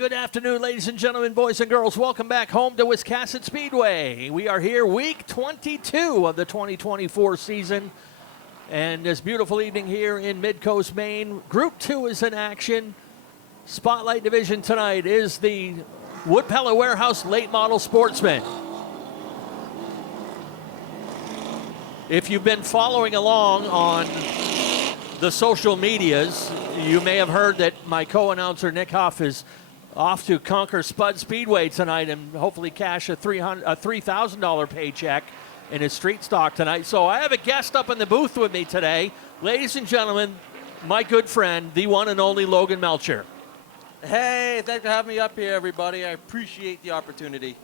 good afternoon, ladies and gentlemen, boys and girls. Welcome back home to Wiscasset Speedway. We are here week 22 of the 2024 season. And this beautiful evening here in Mid-Coast, Maine. Group 2 is in action. Spotlight division tonight is the Wood Pellet Warehouse Late Model Sportsman. If you've been following along on the social medias, you may have heard that my co-announcer Nick Huff is off to conquer Spud Speedway tonight and hopefully cash a $3,000 paycheck in his street stock tonight. So I have a guest up in the booth with me today. Ladies and gentlemen, my good friend, the one and only Logan Melcher. Hey, thanks for having me up here, everybody. I appreciate the opportunity.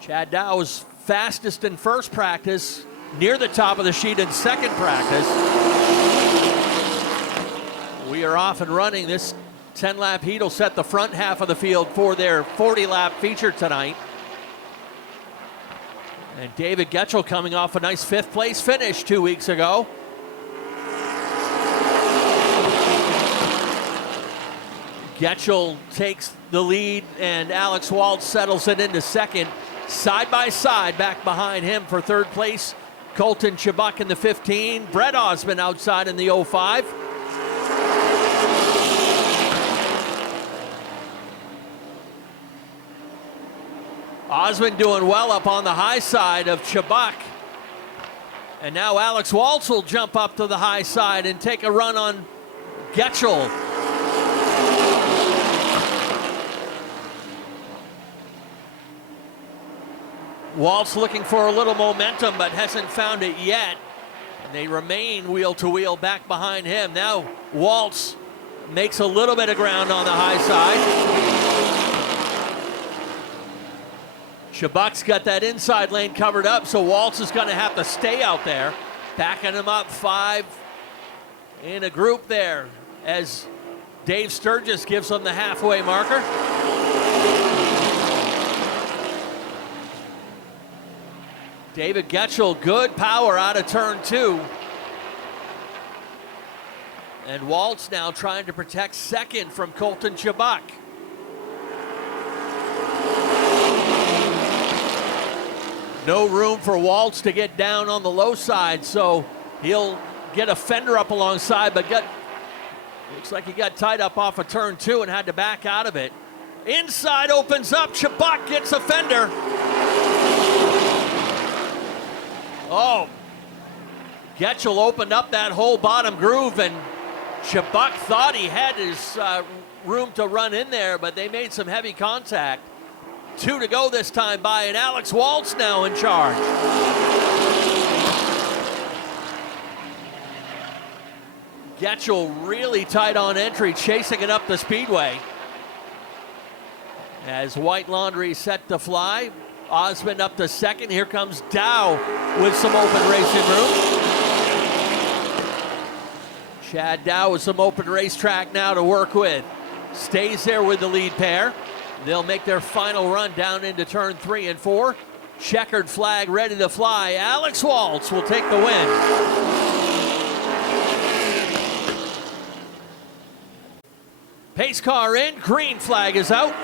Chad Dow was fastest in first practice, near the top of the sheet in second practice. We are off and running. This 10-lap heat will set the front half of the field for their 40-lap feature tonight. And David Getchell coming off a nice fifth-place finish 2 weeks ago. Getchell takes the lead, and Alex Waltz settles it into second. Side by side, back behind him for third place, Colton Chibuk in the 15. Brett Osmond outside in the 05. Osmond doing well up on the high side of Chibuk. And now Alex Waltz will jump up to the high side and take a run on Getchell. Waltz looking for a little momentum, but hasn't found it yet. And they remain wheel to wheel back behind him. Now Waltz makes a little bit of ground on the high side. Chibuk's got that inside lane covered up, so Waltz is going to have to stay out there. Backing him up 5 in a group there as Dave Sturgis gives them the halfway marker. David Getchell, good power out of turn 2. And Waltz now trying to protect second from Colton Chibuk. No room for Waltz to get down on the low side, so he'll get a fender up alongside, but looks like he got tied up off of turn 2 and had to back out of it. Inside opens up, Chibuk gets a fender. Oh, Getchell opened up that whole bottom groove, and Chibuk thought he had his room to run in there, but they made some heavy contact. 2 to go this time by, and Alex Waltz now in charge. Getchell really tight on entry, chasing it up the speedway. As White Laundry set to fly, Osmond up to second. Here comes Dow with some open racing room. Chad Dow with some open racetrack now to work with. Stays there with the lead pair. They'll make their final run down into turn 3 and 4. Checkered flag ready to fly. Alex Waltz will take the win. Pace car in, green flag is out.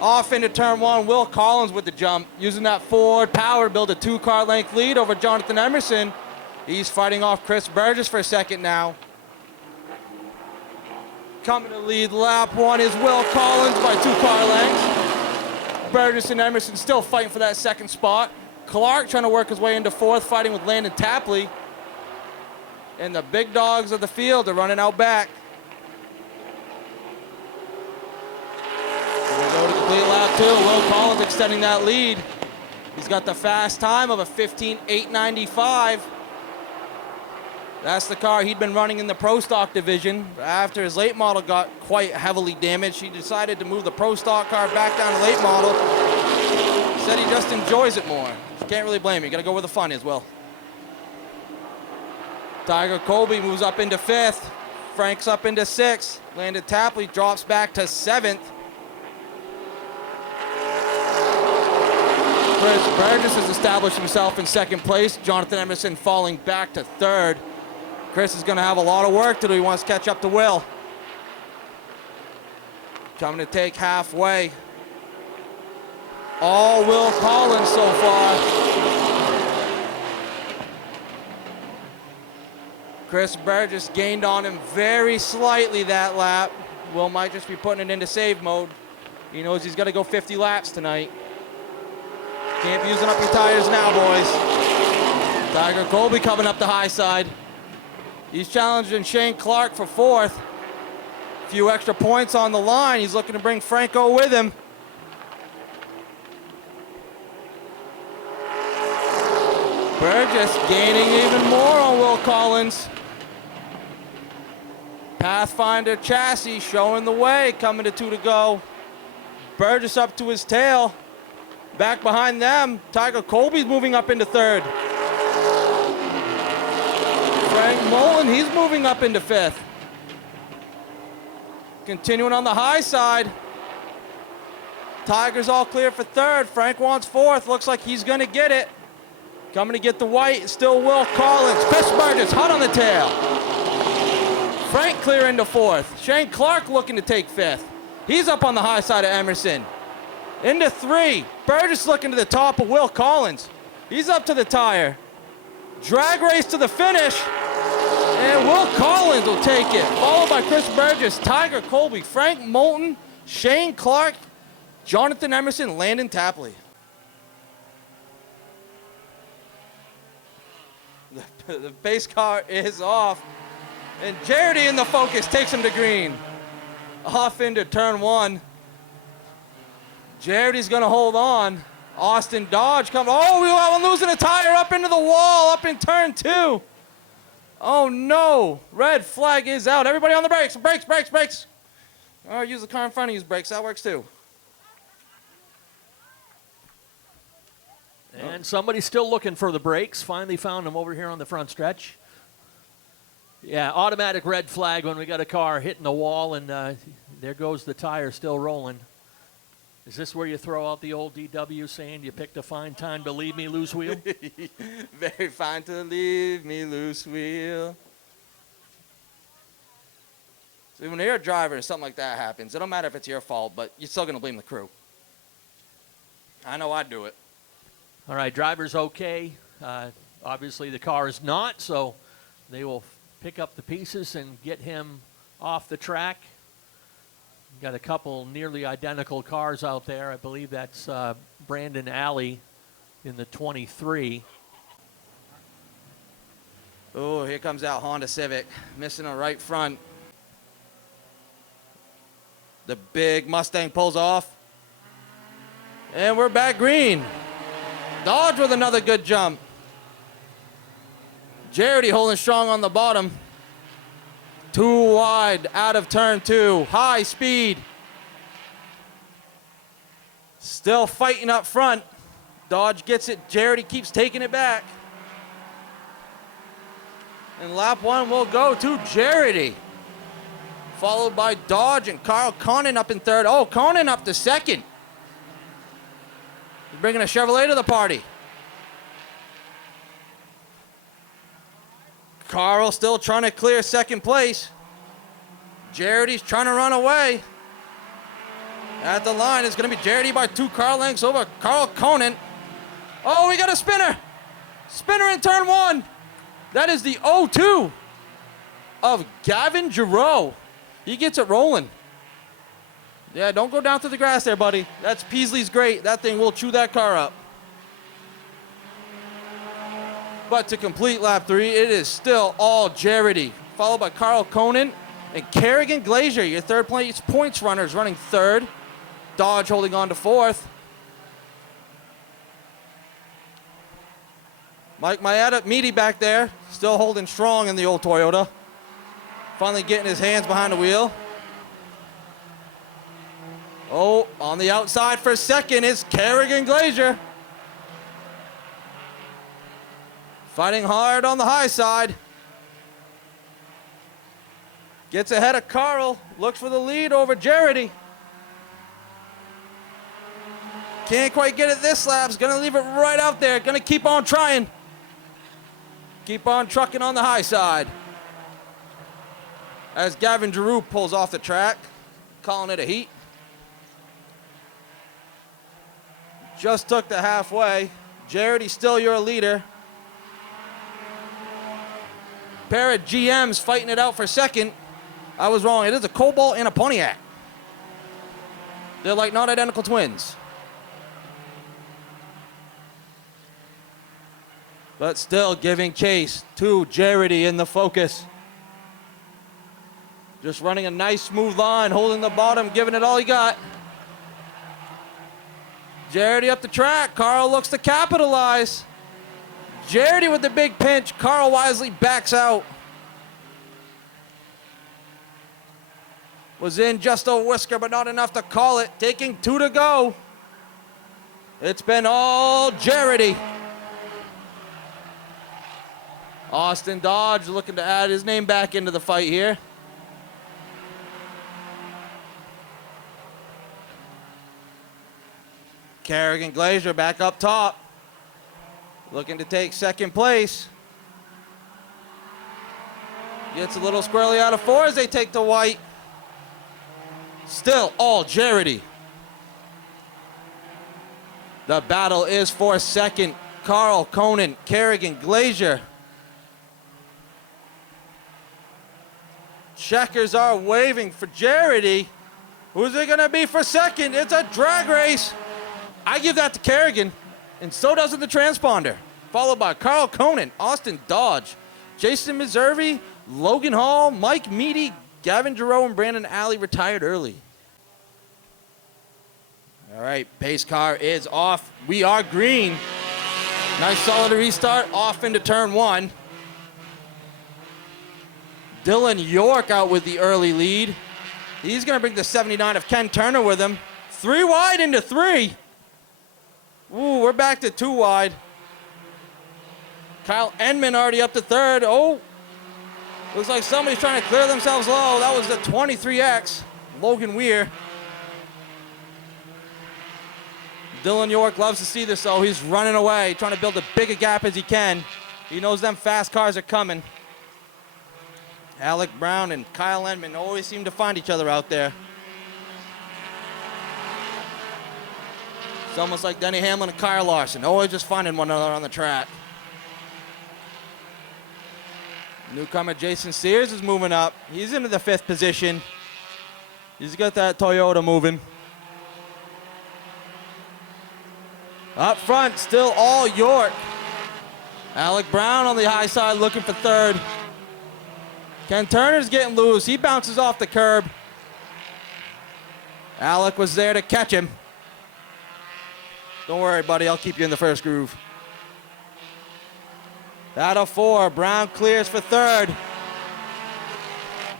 Off into turn 1, Will Collins with the jump. Using that forward power to build a 2-car length lead over Jonathan Emerson. He's fighting off Chris Burgess for second now. Coming to lead lap 1 is Will Collins by 2-car lengths. Burgess and Emerson still fighting for that second spot. Clark trying to work his way into 4th, fighting with Landon Tapley. And the big dogs of the field are running out back. Here we go to complete lap 2. Will Collins extending that lead. He's got the fast time of a 15:8.95. That's the car he'd been running in the Pro Stock division. After his late model got quite heavily damaged, he decided to move the Pro Stock car back down to late model. Said he just enjoys it more. Can't really blame him. You got to go where the fun is, Will. Tiger Colby moves up into 5th. Frank's up into 6th. Landon Tapley drops back to 7th. Chris Burgess has established himself in 2nd place. Jonathan Emerson falling back to 3rd. Chris is going to have a lot of work to do. He wants to catch up to Will. Coming to take halfway. All Will Collins so far. Chris Burgess gained on him very slightly that lap. Will might just be putting it into save mode. He knows he's got to go 50 laps tonight. Can't be using up your tires now, boys. Tiger Colby coming up the high side. He's challenging Shane Clark for 4th. A few extra points on the line. He's looking to bring Franco with him. Burgess gaining even more on Will Collins. Pathfinder chassis showing the way, coming to 2 to go. Burgess up to his tail. Back behind them, Tiger Colby's moving up into 3rd. Frank Mullen, he's moving up into 5th. Continuing on the high side. Tiger's all clear for 3rd. Frank wants 4th. Looks like he's going to get it. Coming to get the white, still Will Collins. Chris Burgess hot on the tail. Frank clear into 4th. Shane Clark looking to take 5th. He's up on the high side of Emerson. Into 3. Burgess looking to the top of Will Collins. He's up to the tire. Drag race to the finish. And Will Collins will take it. Followed by Chris Burgess, Tiger Colby, Frank Moulton, Shane Clark, Jonathan Emerson, Landon Tapley. The pace car is off. And Jarity in the focus takes him to green. Off into turn 1. Jarity's gonna hold on. Austin Dodge comes. Oh, we're losing a tire up into the wall, up in turn 2. Oh no, red flag is out. Everybody on the brakes, brakes, brakes, brakes. All right, use the car in front of you, brakes, that works too. And somebody's still looking for the brakes. Finally found them over here on the front stretch. Yeah, automatic red flag when we got a car hitting the wall, and there goes the tire still rolling. Is this where you throw out the old DW saying you picked a fine time to leave me loose wheel? Very fine to leave me loose wheel. So when you're a driver and something like that happens, it don't matter if it's your fault, but you're still going to blame the crew. I know I'd do it. All right, driver's okay. Obviously the car is not, so they will pick up the pieces and get him off the track. Got a couple nearly identical cars out there. I believe that's Brandon Alley in the 23. Oh, here comes that Honda Civic, missing a right front. The big Mustang pulls off. And we're back green. Dodge with another good jump. Jarity holding strong on the bottom. 2 wide out of turn 2. High speed. Still fighting up front. Dodge gets it. Jarity keeps taking it back. And lap 1 will go to Jarity. Followed by Dodge and Carl Conan up in 3rd. Oh, Conan up to 2nd. He's bringing a Chevrolet to the party. Carl still trying to clear 2nd place. Jarity's trying to run away. At the line, it's going to be Jarity by 2 car lengths over Carl Conan. Oh, we got a spinner. Spinner in turn 1. That is the 0-2 of Gavin Giroux. He gets it rolling. Yeah, don't go down to the grass there, buddy. That's Peasley's great. That thing will chew that car up. But to complete lap 3, it is still all Jarity, followed by Carl Conan and Kerrigan Glazier, your 3rd place points runners, running 3rd. Dodge holding on to 4th. Mike Maeda, meaty back there, still holding strong in the old Toyota. Finally getting his hands behind the wheel. Oh, on the outside for 2nd is Kerrigan Glazier. Fighting hard on the high side. Gets ahead of Carl. Looks for the lead over Jarity. Can't quite get it this lap. Is gonna leave it right out there. Gonna keep on trying. Keep on trucking on the high side. as Gavin Giroux pulls off the track, calling it a heat. Just took the halfway. Jared, he's still your leader. Pair of GMs fighting it out for second. I was wrong. It is a Cobalt and a Pontiac. They're like not identical twins. But still giving chase to Jaredy in the Focus. Just running a nice smooth line, holding the bottom, giving it all he got. Jaredy up the track. Carl looks to capitalize. Jaredy with the big pinch. Carl wisely backs out. Was in just a whisker, but not enough to call it. Taking 2 to go. It's been all Jaredy. Austin Dodge looking to add his name back into the fight here. Kerrigan Glazier back up top. Looking to take second place. Gets a little squirrely out of 4 as they take the white. Still all Jaredy. The battle is for second. Carl, Conan, Kerrigan, Glazier. Checkers are waving for Jaredy. Who's it gonna be for second? It's a drag race. I give that to Kerrigan, and so does the transponder. Followed by Carl Conan, Austin Dodge, Jason Meservey, Logan Hall, Mike Meady, Gavin Giroux, and Brandon Alley retired early. All right, pace car is off. We are green. Nice solid restart, off into turn 1. Dylan York out with the early lead. He's gonna bring the 79 of Ken Turner with him. 3 wide into 3. Ooh, we're back to 2 wide. Kyle Enman already up to 3rd. Oh, looks like somebody's trying to clear themselves low. That was the 23X, Logan Weir. Dylan York loves to see this though. He's running away, trying to build as big a gap as he can. He knows them fast cars are coming. Alec Brown and Kyle Enman always seem to find each other out there. It's almost like Denny Hamlin and Kyle Larson, always just finding one another on the track. Newcomer Jason Sears is moving up. He's into the 5th position. He's got that Toyota moving. Up front, still all York. Alec Brown on the high side looking for 3rd. Ken Turner's getting loose. He bounces off the curb. Alec was there to catch him. Don't worry, buddy. I'll keep you in the first groove. Out of 4. Brown clears for 3rd.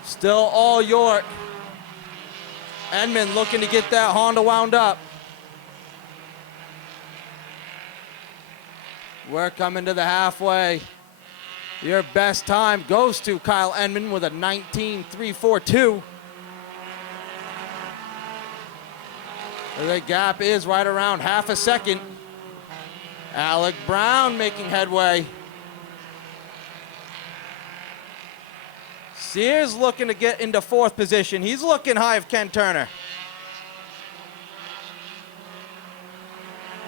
Still all York. Enman looking to get that Honda wound up. We're coming to the halfway. Your best time goes to Kyle Enman with a 19.342. The gap is right around half a second. Alec Brown making headway. Sears looking to get into 4th position. He's looking high of Ken Turner.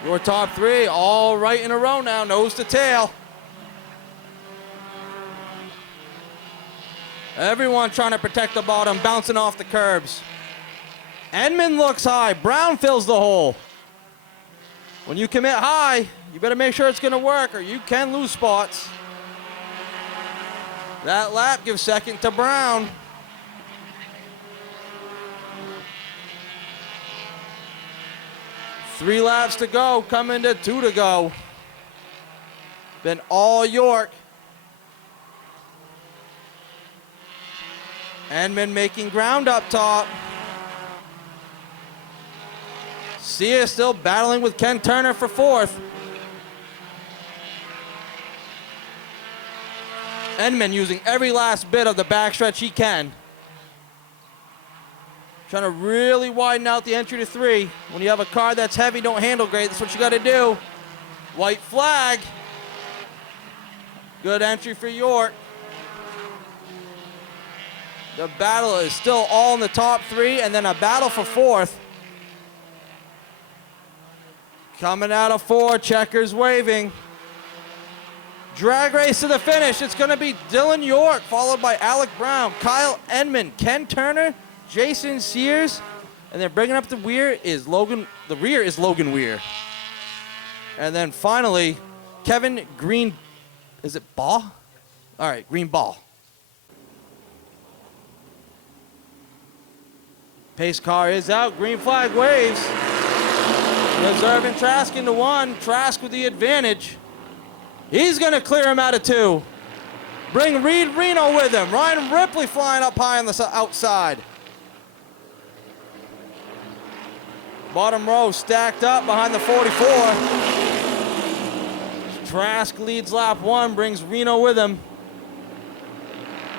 Your top 3 all right in a row now, nose to tail. Everyone trying to protect the bottom, bouncing off the curbs. Enman looks high. Brown fills the hole. When you commit high, you better make sure it's going to work or you can lose spots. That lap gives second to Brown. Three laps to go, coming to 2 to go. Been all York. Enman making ground up top. Sia still battling with Ken Turner for 4th. Enman using every last bit of the backstretch he can. Trying to really widen out the entry to 3. When you have a car that's heavy, don't handle great, that's what you got to do. White flag. Good entry for York. The battle is still all in the top three, and then a battle for fourth. Coming out of four, checkers waving. Drag race to the finish. It's going to be Dylan York, followed by Alec Brown, Kyle Enman, Ken Turner, Jason Sears, and then bringing up the rear is Logan. The rear is Logan Weir, and then finally, Kevin Green. Is it Ball? All right, Green Ball. Pace car is out. Green flag waves. Reserve and Trask into one. Trask with the advantage. He's going to clear him out of two. Bring Reed Reno with him. Ryan Ripley flying up high on the outside. Bottom row stacked up behind the 44. Trask leads lap one, brings Reno with him.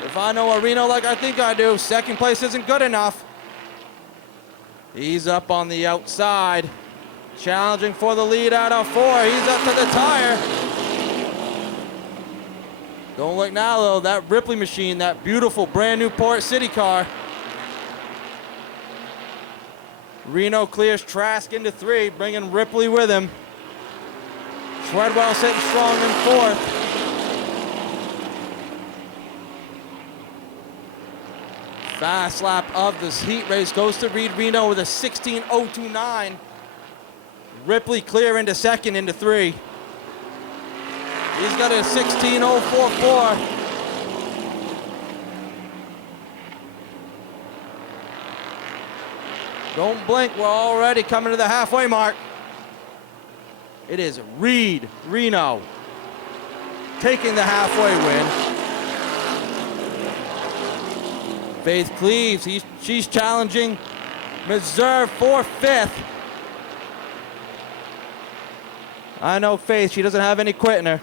If I know a Reno like I think I do, second place isn't good enough. He's up on the outside. Challenging for the lead out of four. He's up to the tire. Don't look now, though. That Ripley machine, that beautiful brand new Port City car. Reno clears Trask into three, bringing Ripley with him. Treadwell sitting strong in fourth. Fast lap of this heat race goes to Reed Reno with a 16.029. Ripley clear into second, into three. He's got a 16.044. Don't blink, we're already coming to the halfway mark. It is Reed Reno taking the halfway win. Faith Cleaves, she's challenging Meserve for fifth. I know Faith, she doesn't have any quit in her.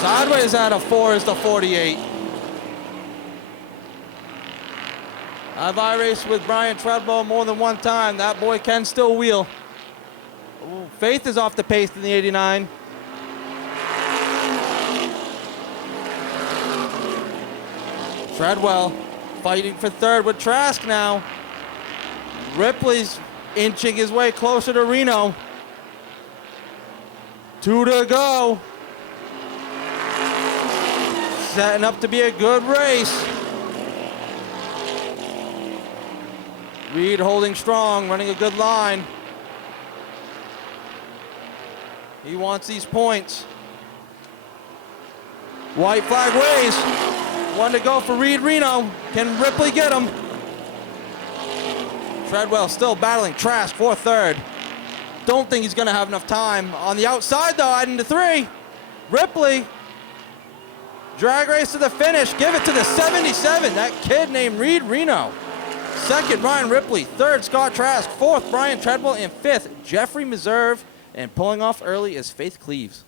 Sideways out of four is the 48. I've raced with Brian Treadwell more than one time. That boy can still wheel. Ooh, Faith is off the pace in the 89. Treadwell fighting for third with Trask now. Ripley's inching his way closer to Reno. Two to go. Setting up to be a good race. Reed holding strong, running a good line. He wants these points. White flag waves. One to go for Reed Reno. Can Ripley get him? Treadwell still battling Trask for third. Don't think he's going to have enough time. On the outside, though, adding to three. Ripley. Drag race to the finish. Give it to the 77. That kid named Reed Reno. Second, Ryan Ripley. Third, Scott Trask. Fourth, Brian Treadwell. And fifth, Jeffrey Meserve. And pulling off early is Faith Cleaves.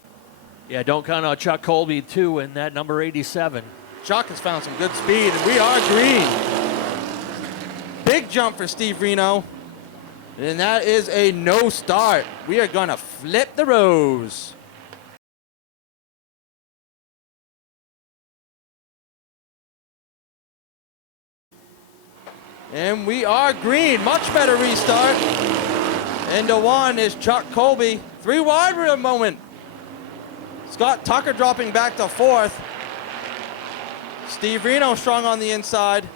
Yeah, don't count out Chuck Colby, too, in that number 87. Chuck has found some good speed, and we are green. Big jump for Steve Reno. And that is a no start. We are going to flip the rows. And we are green. Much better restart. Into one is Chuck Colby. Three wide real moment. Scott Tucker dropping back to fourth. Steve Reno strong on the inside.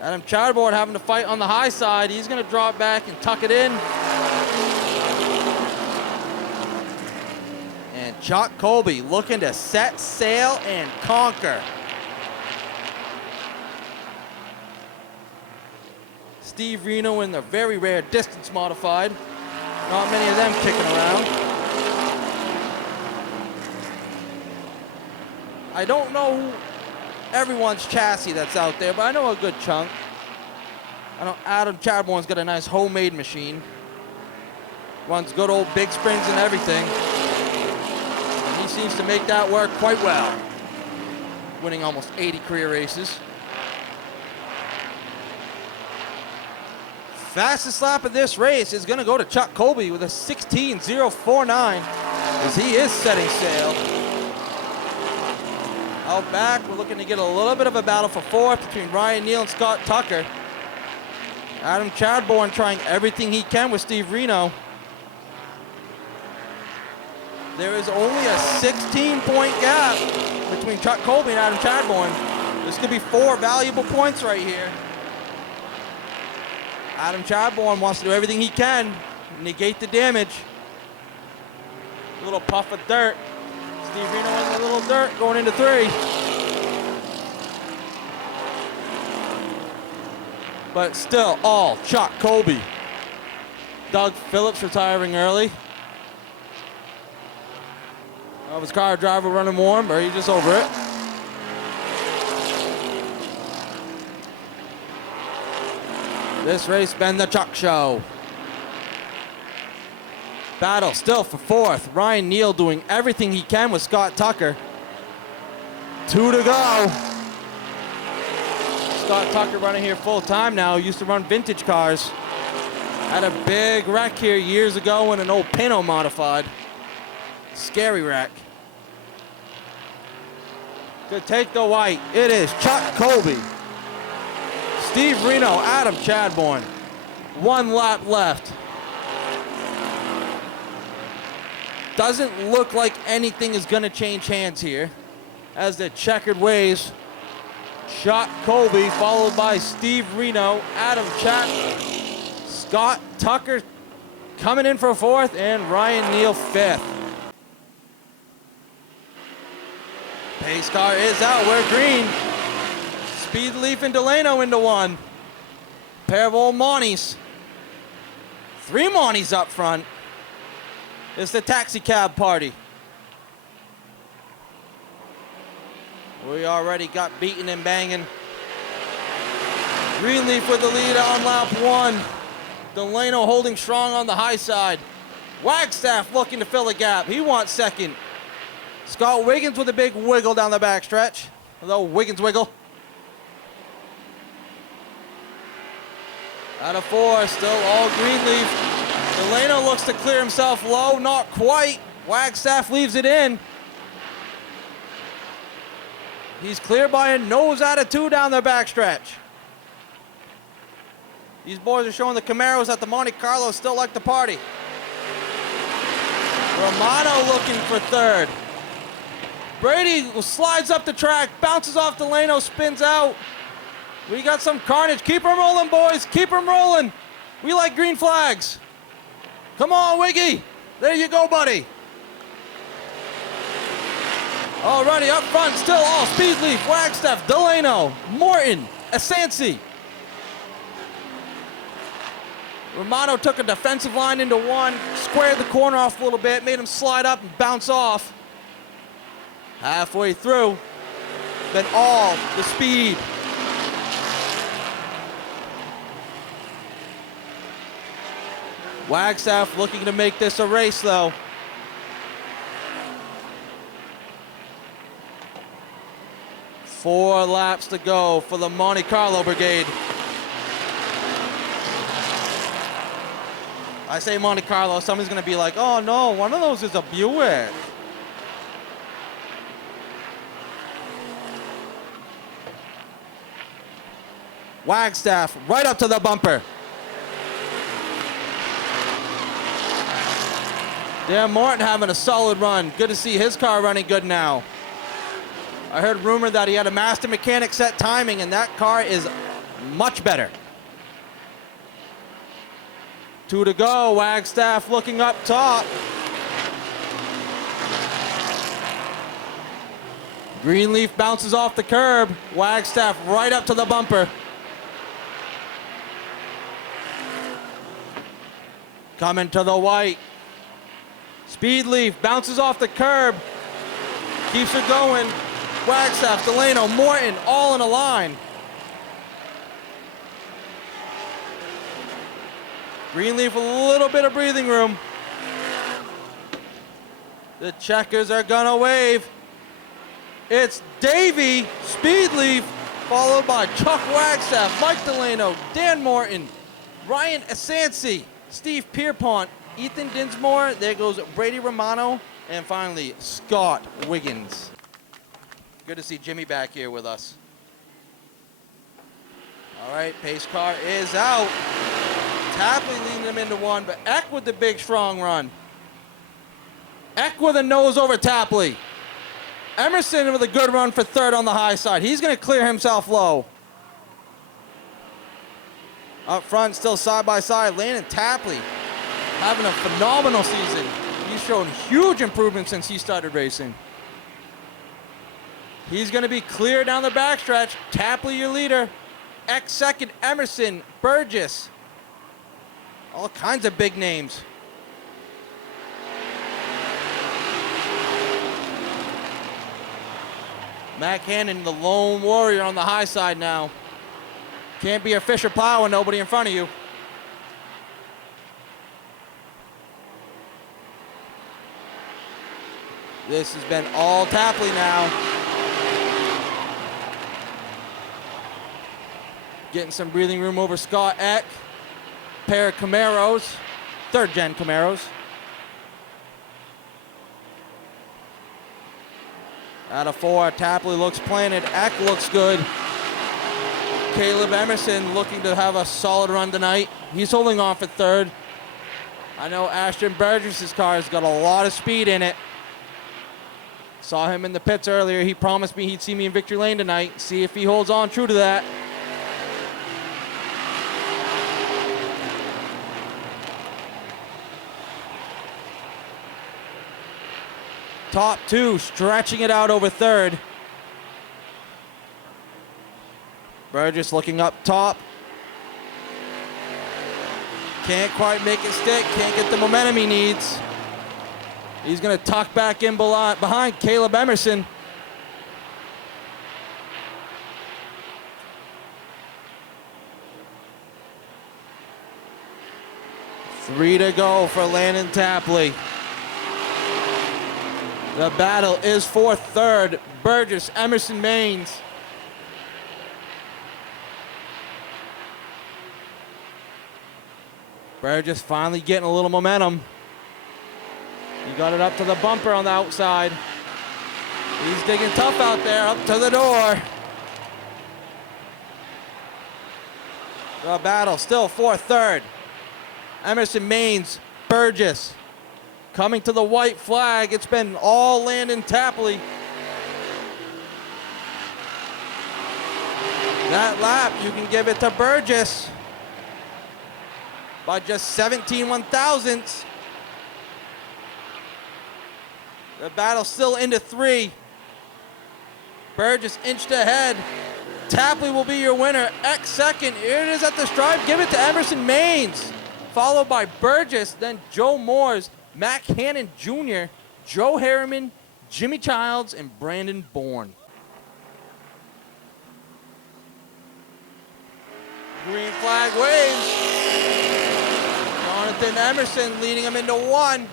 Adam Chadbourne having to fight on the high side. He's going to drop back and tuck it in. And Chuck Colby looking to set sail and conquer. Steve Reno in the very rare distance modified. Not many of them kicking around. I don't know everyone's chassis that's out there, but I know a good chunk. I know Adam Chadbourne's got a nice homemade machine. Runs good old big springs and everything. And he seems to make that work quite well. Winning almost 80 career races. Fastest lap of this race is going to go to Chuck Colby with a 16.049 as he is setting sail. Out back, we're looking to get a little bit of a battle for fourth between Ryan Neal and Scott Tucker. Adam Chadbourne trying everything he can with Steve Reno. There is only a 16-point gap between Chuck Colby and Adam Chadbourne. This could be 4 valuable points right here. Adam Chadbourne wants to do everything he can to negate the damage. A little puff of dirt. Steve Reno in a little dirt going into 3. But still all Chuck Colby. Doug Phillips retiring early. Of his car driver running warm, or he's just over it. This race been the Chuck Show. Battle still for fourth. Ryan Neal doing everything he can with Scott Tucker. 2 to go. Scott Tucker running here full time now. Used to run vintage cars. Had a big wreck here years ago in an old Pinto modified. Scary wreck. Good take the white. It is Chuck Colby. Steve Reno, Adam Chadbourne. 1 lap left. Doesn't look like anything is going to change hands here. As the checkered waves. Chuck Colby followed by Steve Reno, Adam Chadbourne, Scott Tucker coming in for fourth, and Ryan Neal fifth. Pace car is out. We're green. Speedleaf and Delano into 1. Pair of old Monties. 3 Monties up front. It's the taxi cab party. We already got beaten and banging. Greenleaf with the lead on lap 1. Delano holding strong on the high side. Wagstaff looking to fill a gap. He wants second. Scott Wiggins with a big wiggle down the backstretch. A little Wiggins wiggle. Out of 4, still all Greenleaf. Delano looks to clear himself low, not quite. Wagstaff leaves it in. He's clear by a nose out of 2 down the backstretch. These boys are showing the Camaros that the Monte Carlo still like to party. Romano looking for third. Brady slides up the track, bounces off Delano, spins out. We got some carnage. Keep them rolling, boys. Keep them rolling. We like green flags. Come on, Wiggy. There you go, buddy. Alrighty, up front, still all Speedleaf, Wagstaff, Delano, Morton, Asansi. Romano took a defensive line into 1, squared the corner off a little bit, made him slide up and bounce off. Halfway through, then all the speed. Wagstaff looking to make this a race, though. Four laps to go for the Monte Carlo Brigade. I say Monte Carlo, somebody's going to be like, oh no, one of those is a Buick. Wagstaff right up to the bumper. Dan Morton having a solid run. Good to see his car running good now. I heard rumor that he had a master mechanic set timing, and that car is much better. 2 to go. Wagstaff looking up top. Greenleaf bounces off the curb. Wagstaff right up to the bumper. Coming to the white. Speedleaf bounces off the curb. Keeps it going. Wagstaff, Delano, Morton, all in a line. Greenleaf with a little bit of breathing room. The checkers are gonna wave. It's Davey Speedleaf, followed by Chuck Wagstaff, Mike Delano, Dan Morton, Ryan Asansi, Steve Pierpont, Ethan Dinsmore, there goes Brady Romano, and finally Scott Wiggins. Good to see Jimmy back here with us. All right, pace car is out. Tapley leading them into one, but Eck with the big strong run. Eck with a nose over Tapley. Emerson with a good run for third on the high side. He's going to clear himself low. Up front, still side by side, Landon Tapley having a phenomenal season. He's shown huge improvement since he started racing. He's going to be clear down the backstretch. Tapley, your leader. Eck second, Emerson, Burgess. All kinds of big names. Matt Cannon, the lone warrior on the high side now. Can't be a Fisher plow with nobody in front of you. This has been all Tapley now. Getting some breathing room over Scott Eck. Pair of Camaros, third gen Camaros. Out of four, Tapley looks planted. Eck looks good. Caleb Emerson looking to have a solid run tonight. He's holding on for third. I know Ashton Burgess' car has got a lot of speed in it. Saw him in the pits earlier. He promised me he'd see me in victory lane tonight. See if he holds on true to that. Top two, stretching it out over third. Burgess looking up top. Can't quite make it stick, can't get the momentum he needs. He's gonna tuck back in behind Caleb Emerson. Three to go for Landon Tapley. The battle is for third. Burgess, Emerson, Maines. Burgess finally getting a little momentum. He got it up to the bumper on the outside. He's digging tough out there, up to the door. The battle still for third. Emerson, Maines, Burgess. Coming to the white flag, it's been all Landon Tapley. That lap, you can give it to Burgess by just 17 one-thousandths. The battle still into three. Burgess inched ahead. Tapley will be your winner. Eck second. Here it is at the stripe. Give it to Emerson Maines. Followed by Burgess, then Joe Moores, Matt Cannon Jr., Joe Harriman, Jimmy Childs, and Brandon Bourne. Green flag waves. Jonathan Emerson leading him into one.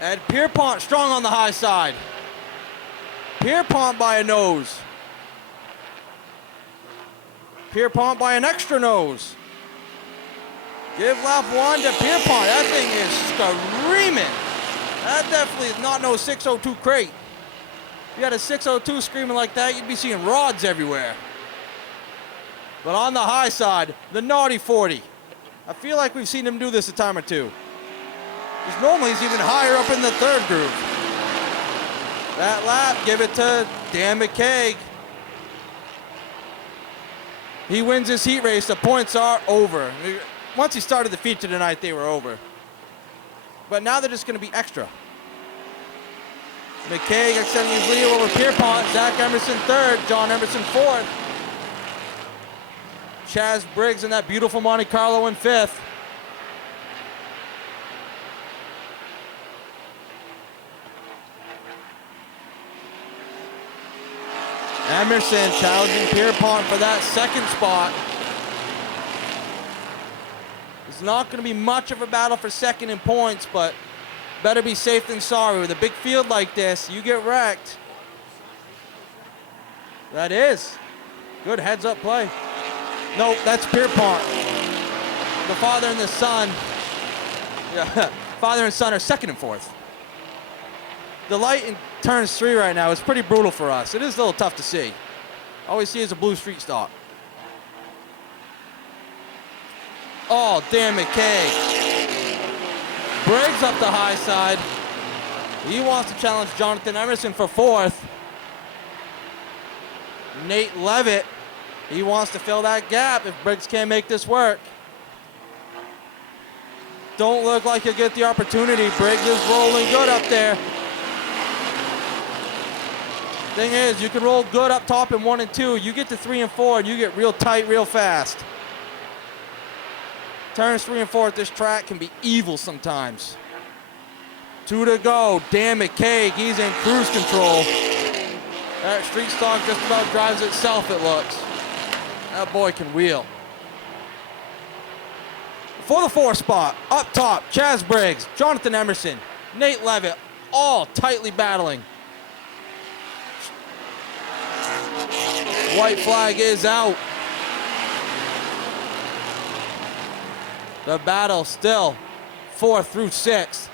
Ed Pierpont strong on the high side. Pierpont by a nose. Pierpont by an extra nose. Give lap one to Pierpont. That thing is screaming. That definitely is not no 602 crate. If you had a 602 screaming like that, you'd be seeing rods everywhere. But on the high side, the naughty 40. I feel like we've seen him do this a time or two. Because normally he's even higher up in the third groove. That lap, give it to Dan McKeage. He wins his heat race. The points are over. Once he started the feature tonight, they were over. But now they're just going to be extra. McKeage extending his lead over Pierpont. Zach Emerson third. John Emerson fourth. Chaz Briggs in that beautiful Monte Carlo in fifth. Emerson challenging Pierpont for that second spot. It's not going to be much of a battle for second in points, but better be safe than sorry. With a big field like this, you get wrecked. That is. Good heads-up play. Nope, that's Pierpont. The father and the son. Yeah, father and son are second and fourth. The light in turns 3 right now. It's pretty brutal for us. It is a little tough to see. All we see is a blue street stock. Oh, damn it, McKeage. Briggs up the high side. He wants to challenge Jonathan Emerson for 4th. Nate Levitt, he wants to fill that gap if Briggs can't make this work. Don't look like he'll get the opportunity. Briggs is rolling good up there. Thing is, you can roll good up top in 1 and 2. You get to 3 and 4, and you get real tight real fast. Turns 3 and 4 at this track can be evil sometimes. 2 to go. Damn it, McKeage. He's in cruise control. That street stock just about drives itself, it looks. That boy can wheel. For the 4th spot, up top, Chaz Briggs, Jonathan Emerson, Nate Levitt, all tightly battling. White flag is out. The battle still 4th through 6th.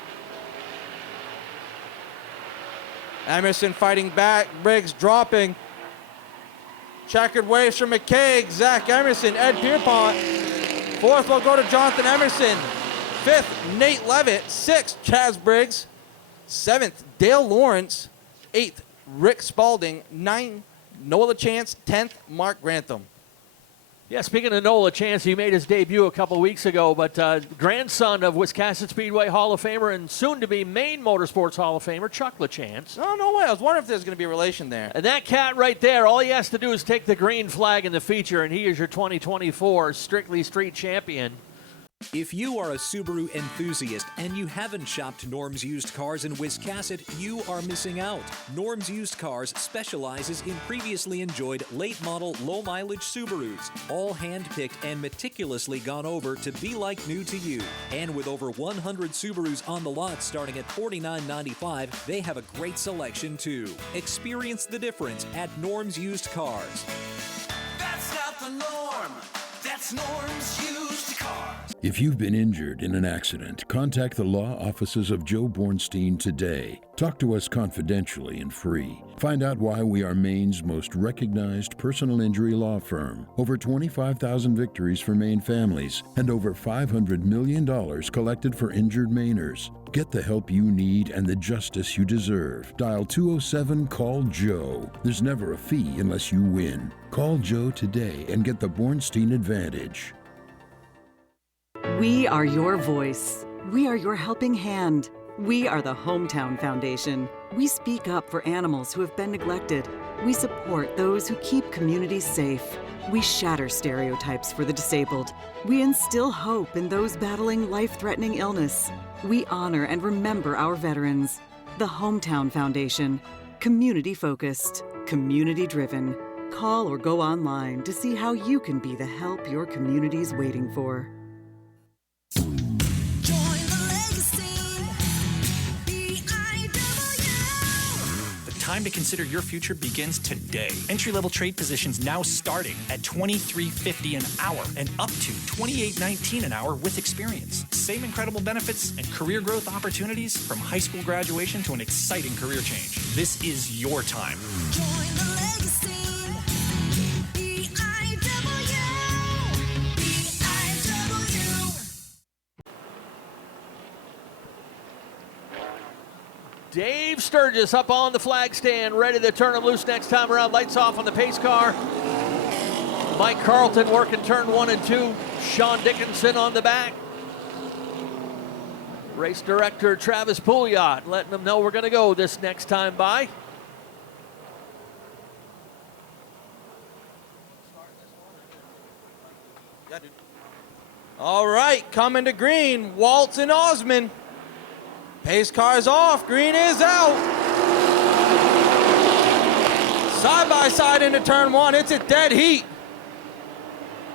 Emerson fighting back, Briggs dropping. Checkered waves from McKeage, Zach Emerson, Ed Pierpont. 4th will go to Jonathan Emerson. 5th, Nate Levitt. 6th, Chaz Briggs. 7th, Dale Lawrence. 8th, Rick Spalding. 9th, Noah LaChance. 10th, Mark Grantham. Yeah, speaking of Noah LaChance, he made his debut a couple weeks ago, but grandson of Wiscasset Speedway Hall of Famer and soon-to-be Maine Motorsports Hall of Famer, Chuck LaChance. Oh, no way. I was wondering if there's going to be a relation there. And that cat right there, all he has to do is take the green flag in the feature, and he is your 2024 Strictly Street champion. If you are a Subaru enthusiast and you haven't shopped Norm's Used Cars in Wiscasset, you are missing out. Norm's Used Cars specializes in previously enjoyed late-model, low-mileage Subarus, all hand-picked and meticulously gone over to be like new to you. And with over 100 Subarus on the lot starting at $49.95, they have a great selection too. Experience the difference at Norm's Used Cars. That's not the norm. That's Norm's Used Cars. If you've been injured in an accident, contact the law offices of Joe Bornstein today. Talk to us confidentially and free. Find out why we are Maine's most recognized personal injury law firm. Over 25,000 victories for Maine families and over $500 million collected for injured Mainers. Get the help you need and the justice you deserve. Dial 207-CALL-JOE. There's never a fee unless you win. Call Joe today and get the Bornstein advantage. We are your voice. We are your helping hand. We are the Hometown Foundation. We speak up for animals who have been neglected. We support those who keep communities safe. We shatter stereotypes for the disabled. We instill hope in those battling life-threatening illness. We honor and remember our veterans. The Hometown Foundation. Community-focused. Community-driven. Call or go online to see how you can be the help your community's waiting for. Time to consider your future begins today. Entry-level trade positions now starting at $23.50 an hour and up to $28.19 an hour with experience. Same incredible benefits and career growth opportunities from high school graduation to an exciting career change. This is your time. Join the legacy. B-I-W. Dave Sturgis up on the flag stand, ready to turn him loose next time around. Lights off on the pace car. Mike Carlton working turn 1 and 2. Sean Dickinson on the back. Race director Travis Pouliot letting them know we're going to go this next time by. All right, coming to green, Waltz and Osmond. Pace car's off, green is out. Side by side into turn 1, it's a dead heat.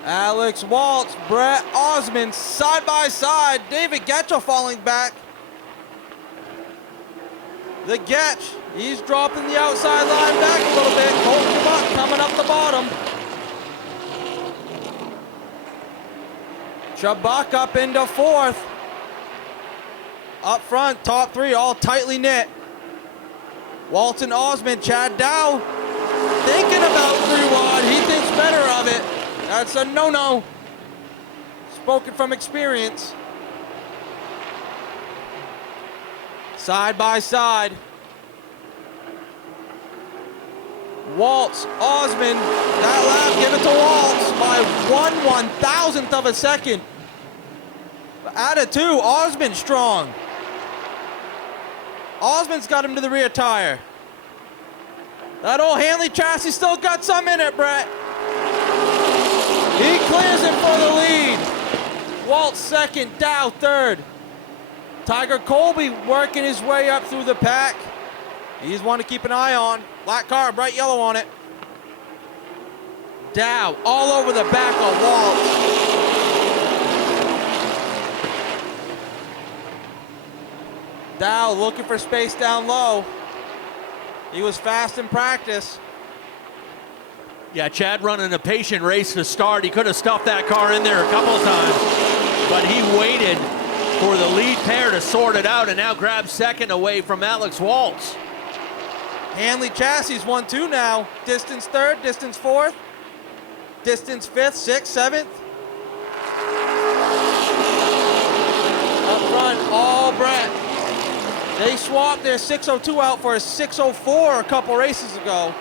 Alex Waltz, Brett Osmond, side by side. David Getchell falling back. The Getch, he's dropping the outside line back a little bit. Colton Buck coming up the bottom. Chabak up into 4th. Up front, top 3, all tightly knit. Waltz and Osmond, Chad Dow thinking about 3-wide. He thinks better of it. That's a no-no. Spoken from experience. Side by side. Waltz, Osmond, that lap, give it to Waltz by 1/1000th of a second. Out of 2, Osmond strong. Osmond's got him to the rear tire. That old Hanley chassis still got some in it, Brett. He clears it for the lead. Waltz second, Dow third. Tiger Colby working his way up through the pack. He's one to keep an eye on. Black car, bright yellow on it. Dow all over the back of Waltz. Dow looking for space down low. He was fast in practice. Yeah, Chad running a patient race to start. He could have stuffed that car in there a couple of times, but he waited for the lead pair to sort it out and now grabs second away from Alex Waltz. Hanley chassis 1-2 now. Distance third, distance fourth, distance fifth, sixth, seventh. Up front, all Brett. They swapped their 602 out for a 604 a couple races ago.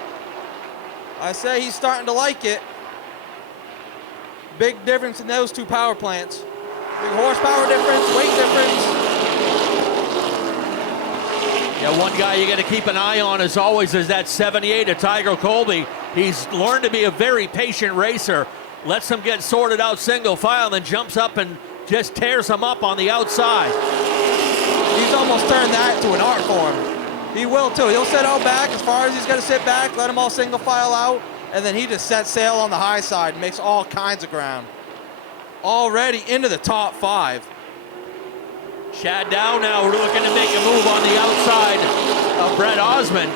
I say he's starting to like it. Big difference in those two power plants. Big horsepower difference, weight difference. Yeah, one guy you got to keep an eye on as always is that 78 of Tiger Colby. He's learned to be a very patient racer. Lets him get sorted out single file, then jumps up and just tears him up on the outside. He's almost turned that to an art form. He will too. He'll set out back as far as he's got to sit back, let them all single file out, and then he just sets sail on the high side and makes all kinds of ground. Already into the top 5. Chad Dow now looking to make a move on the outside of Brett Osmond.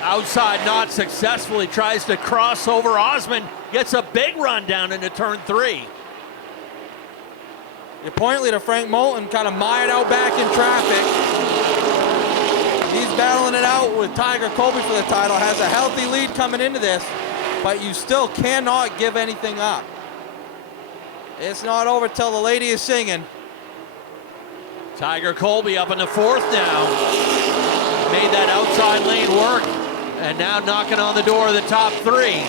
Outside not successfully, tries to cross over. Osmond gets a big run down into turn 3. Your point leader, Frank Moulton, kind of mired out back in traffic. He's battling it out with Tiger Colby for the title. Has a healthy lead coming into this, but you still cannot give anything up. It's not over till the lady is singing. Tiger Colby up in the 4th now. Made that outside lane work, and now knocking on the door of the top 3.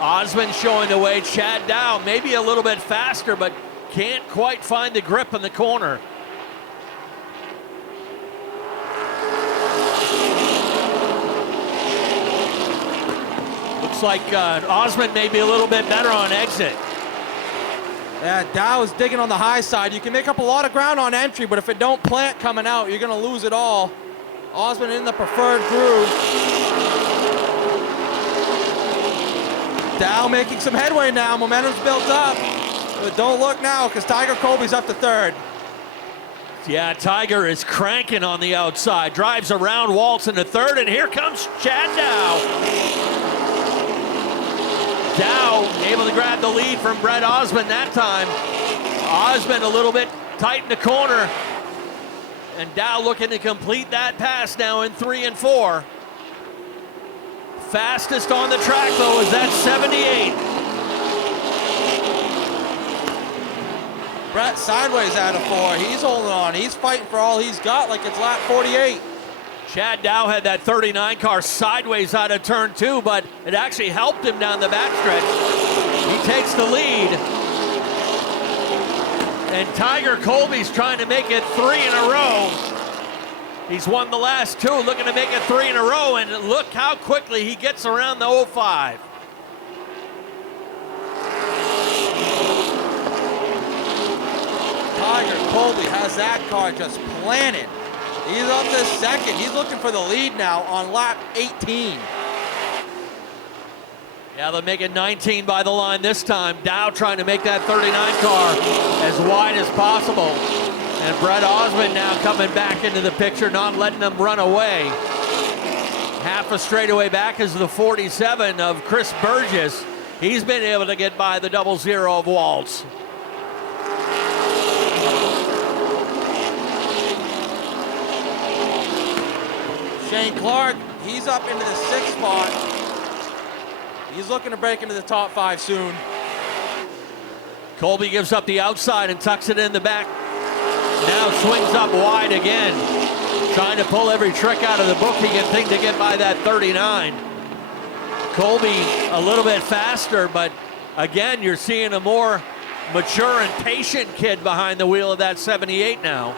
Osmond showing the way. Chad Dow maybe a little bit faster, but can't quite find the grip in the corner. Looks like Osmond may be a little bit better on exit. Yeah, Dow is digging on the high side. You can make up a lot of ground on entry, but if it don't plant coming out, you're going to lose it all. Osmond in the preferred groove. Dow making some headway now. Momentum's built up. But don't look now, because Tiger Colby's up to 3rd. Yeah, Tiger is cranking on the outside. Drives around Waltz into 3rd, and here comes Chad Dow. Dow able to grab the lead from Brett Osmond that time. Osmond a little bit tight in the corner. And Dow looking to complete that pass now in 3 and 4. Fastest on the track, though, is that 78. Brett sideways out of 4. He's holding on. He's fighting for all he's got like it's lap 48. Chad Dow had that 39 car sideways out of turn 2, but it actually helped him down the backstretch. He takes the lead. And Tiger Colby's trying to make it 3 in a row. He's won the last 2, looking to make it 3 in a row, and look how quickly he gets around the 05. Tiger Colby has that car just planted. He's up to 2nd. He's looking for the lead now on lap 18. Yeah, they'll make it 19 by the line this time. Dow trying to make that 39 car as wide as possible. And Brett Osmond now coming back into the picture, not letting them run away. Half a straightaway back is the 47 of Chris Burgess. He's been able to get by the 00 of Waltz. Shane Clark, he's up into the 6th spot. He's looking to break into the top 5 soon. Colby gives up the outside and tucks it in the back. Now swings up wide again. Trying to pull every trick out of the book he can think to get by that 39. Colby a little bit faster, but again, you're seeing a more mature and patient kid behind the wheel of that 78 now.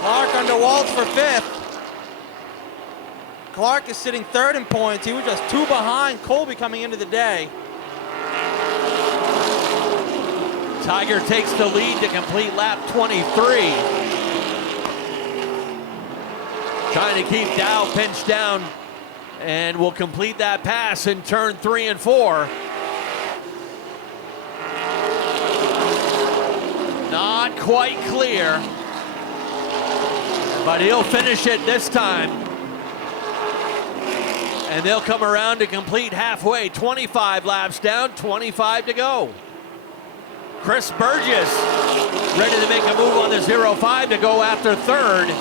Clark under Waltz for 5th. Clark is sitting 3rd in points. He was just 2 behind Colby coming into the day. Tiger takes the lead to complete lap 23. Trying to keep Dow pinched down, and will complete that pass in turn 3 and 4. Not quite clear, but he'll finish it this time. And they'll come around to complete halfway. 25 laps down, 25 to go. Chris Burgess ready to make a move on the 05 to go after 3rd.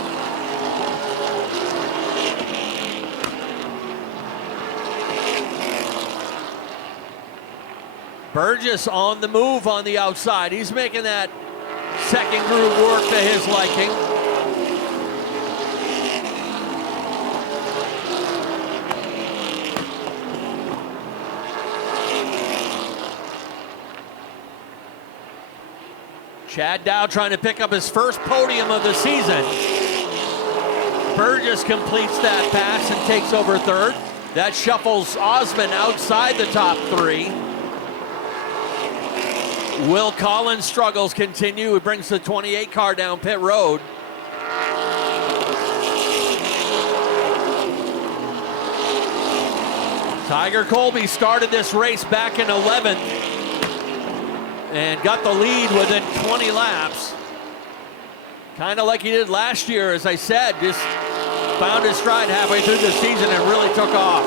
Burgess on the move on the outside. He's making that second groove work to his liking. Chad Dow trying to pick up his first podium of the season. Burgess completes that pass and takes over 3rd. That shuffles Osmond outside the top 3. Will Collins' struggles continue. It brings the 28 car down pit road. Tiger Colby started this race back in 11th and got the lead within 20 laps. Kind of like he did last year, as I said, just found his stride halfway through the season and really took off.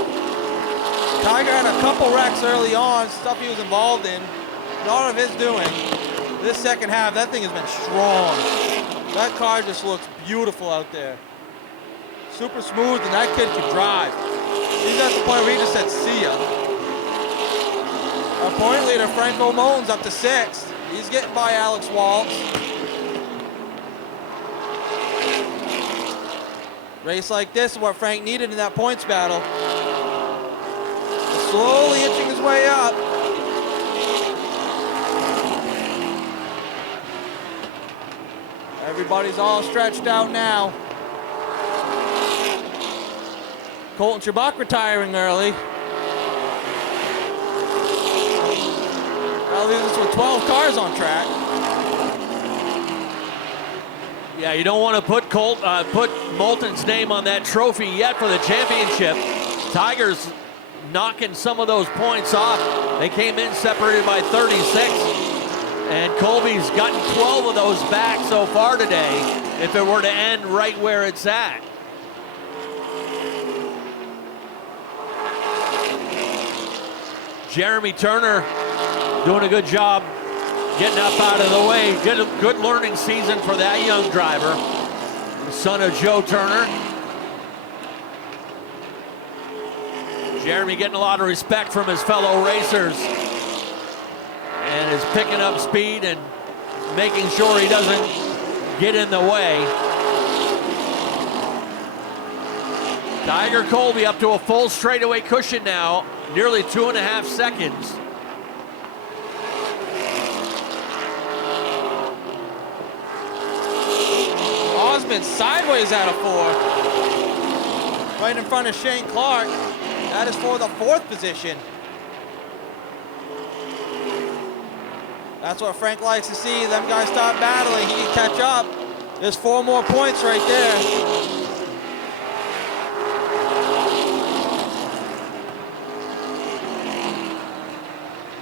Tiger had a couple wrecks early on, stuff he was involved in. Not of his doing. This second half, that thing has been strong. That car just looks beautiful out there. Super smooth, and that kid can drive. He's at the point where he just said, see ya. Our point leader, Franco Moen's up to 6th. He's getting by Alex Waltz. Race like this is what Frank needed in that points battle. Slowly inching his way up. Everybody's all stretched out now. Colton Chabak retiring early. That'll leave us with 12 cars on track. Yeah, you don't want to put Moulton's name on that trophy yet for the championship. Tigers knocking some of those points off. They came in separated by 36. And Colby's gotten 12 of those back so far today if it were to end right where it's at. Jeremy Turner doing a good job getting up out of the way. Good learning season for that young driver, the son of Joe Turner. Jeremy getting a lot of respect from his fellow racers and is picking up speed and making sure he doesn't get in the way. Tiger Colby up to a full straightaway cushion now, nearly 2.5 seconds. Osmond sideways out of 4. Right in front of Shane Clark. That is for the 4th position. That's what Frank likes to see. Them guys stop battling. He can catch up. There's 4 more points right there.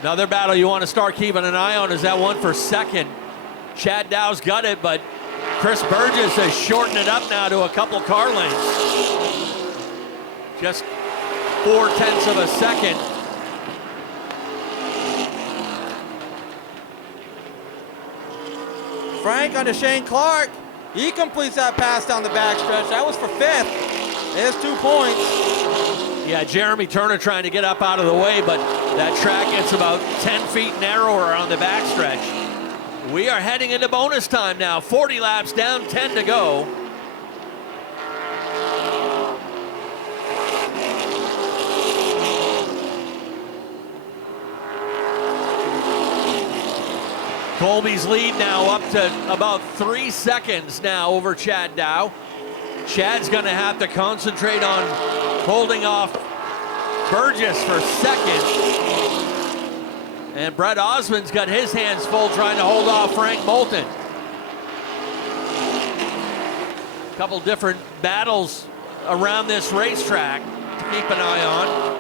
Another battle you want to start keeping an eye on is that one for 2nd. Chad Dow's got it, but Chris Burgess has shortened it up now to a couple car lengths. Just 0.4 of a second. Frank onto Shane Clark. He completes that pass down the backstretch. That was for 5th. There's 2 points. Yeah, Jeremy Turner trying to get up out of the way, but that track gets about 10 feet narrower on the backstretch. We are heading into bonus time now. 40 laps down, 10 to go. Colby's lead now up to about 3 seconds now over Chad Dow. Chad's going to have to concentrate on holding off Burgess for second. And Brett Osmond's got his hands full trying to hold off Frank Moulton. A couple different battles around this racetrack to keep an eye on.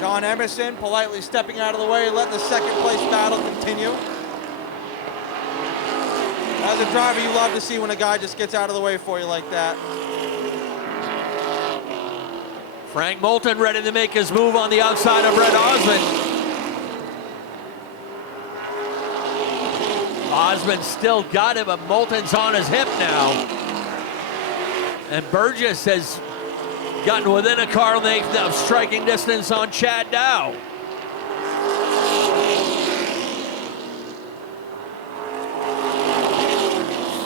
John Emerson politely stepping out of the way, letting the second place battle continue. As a driver, you love to see when a guy just gets out of the way for you like that. Frank Moulton ready to make his move on the outside of Brett Osmond. Osmond still got him, but Moulton's on his hip now. And Burgess has gotten within a car length of striking distance on Chad Dow.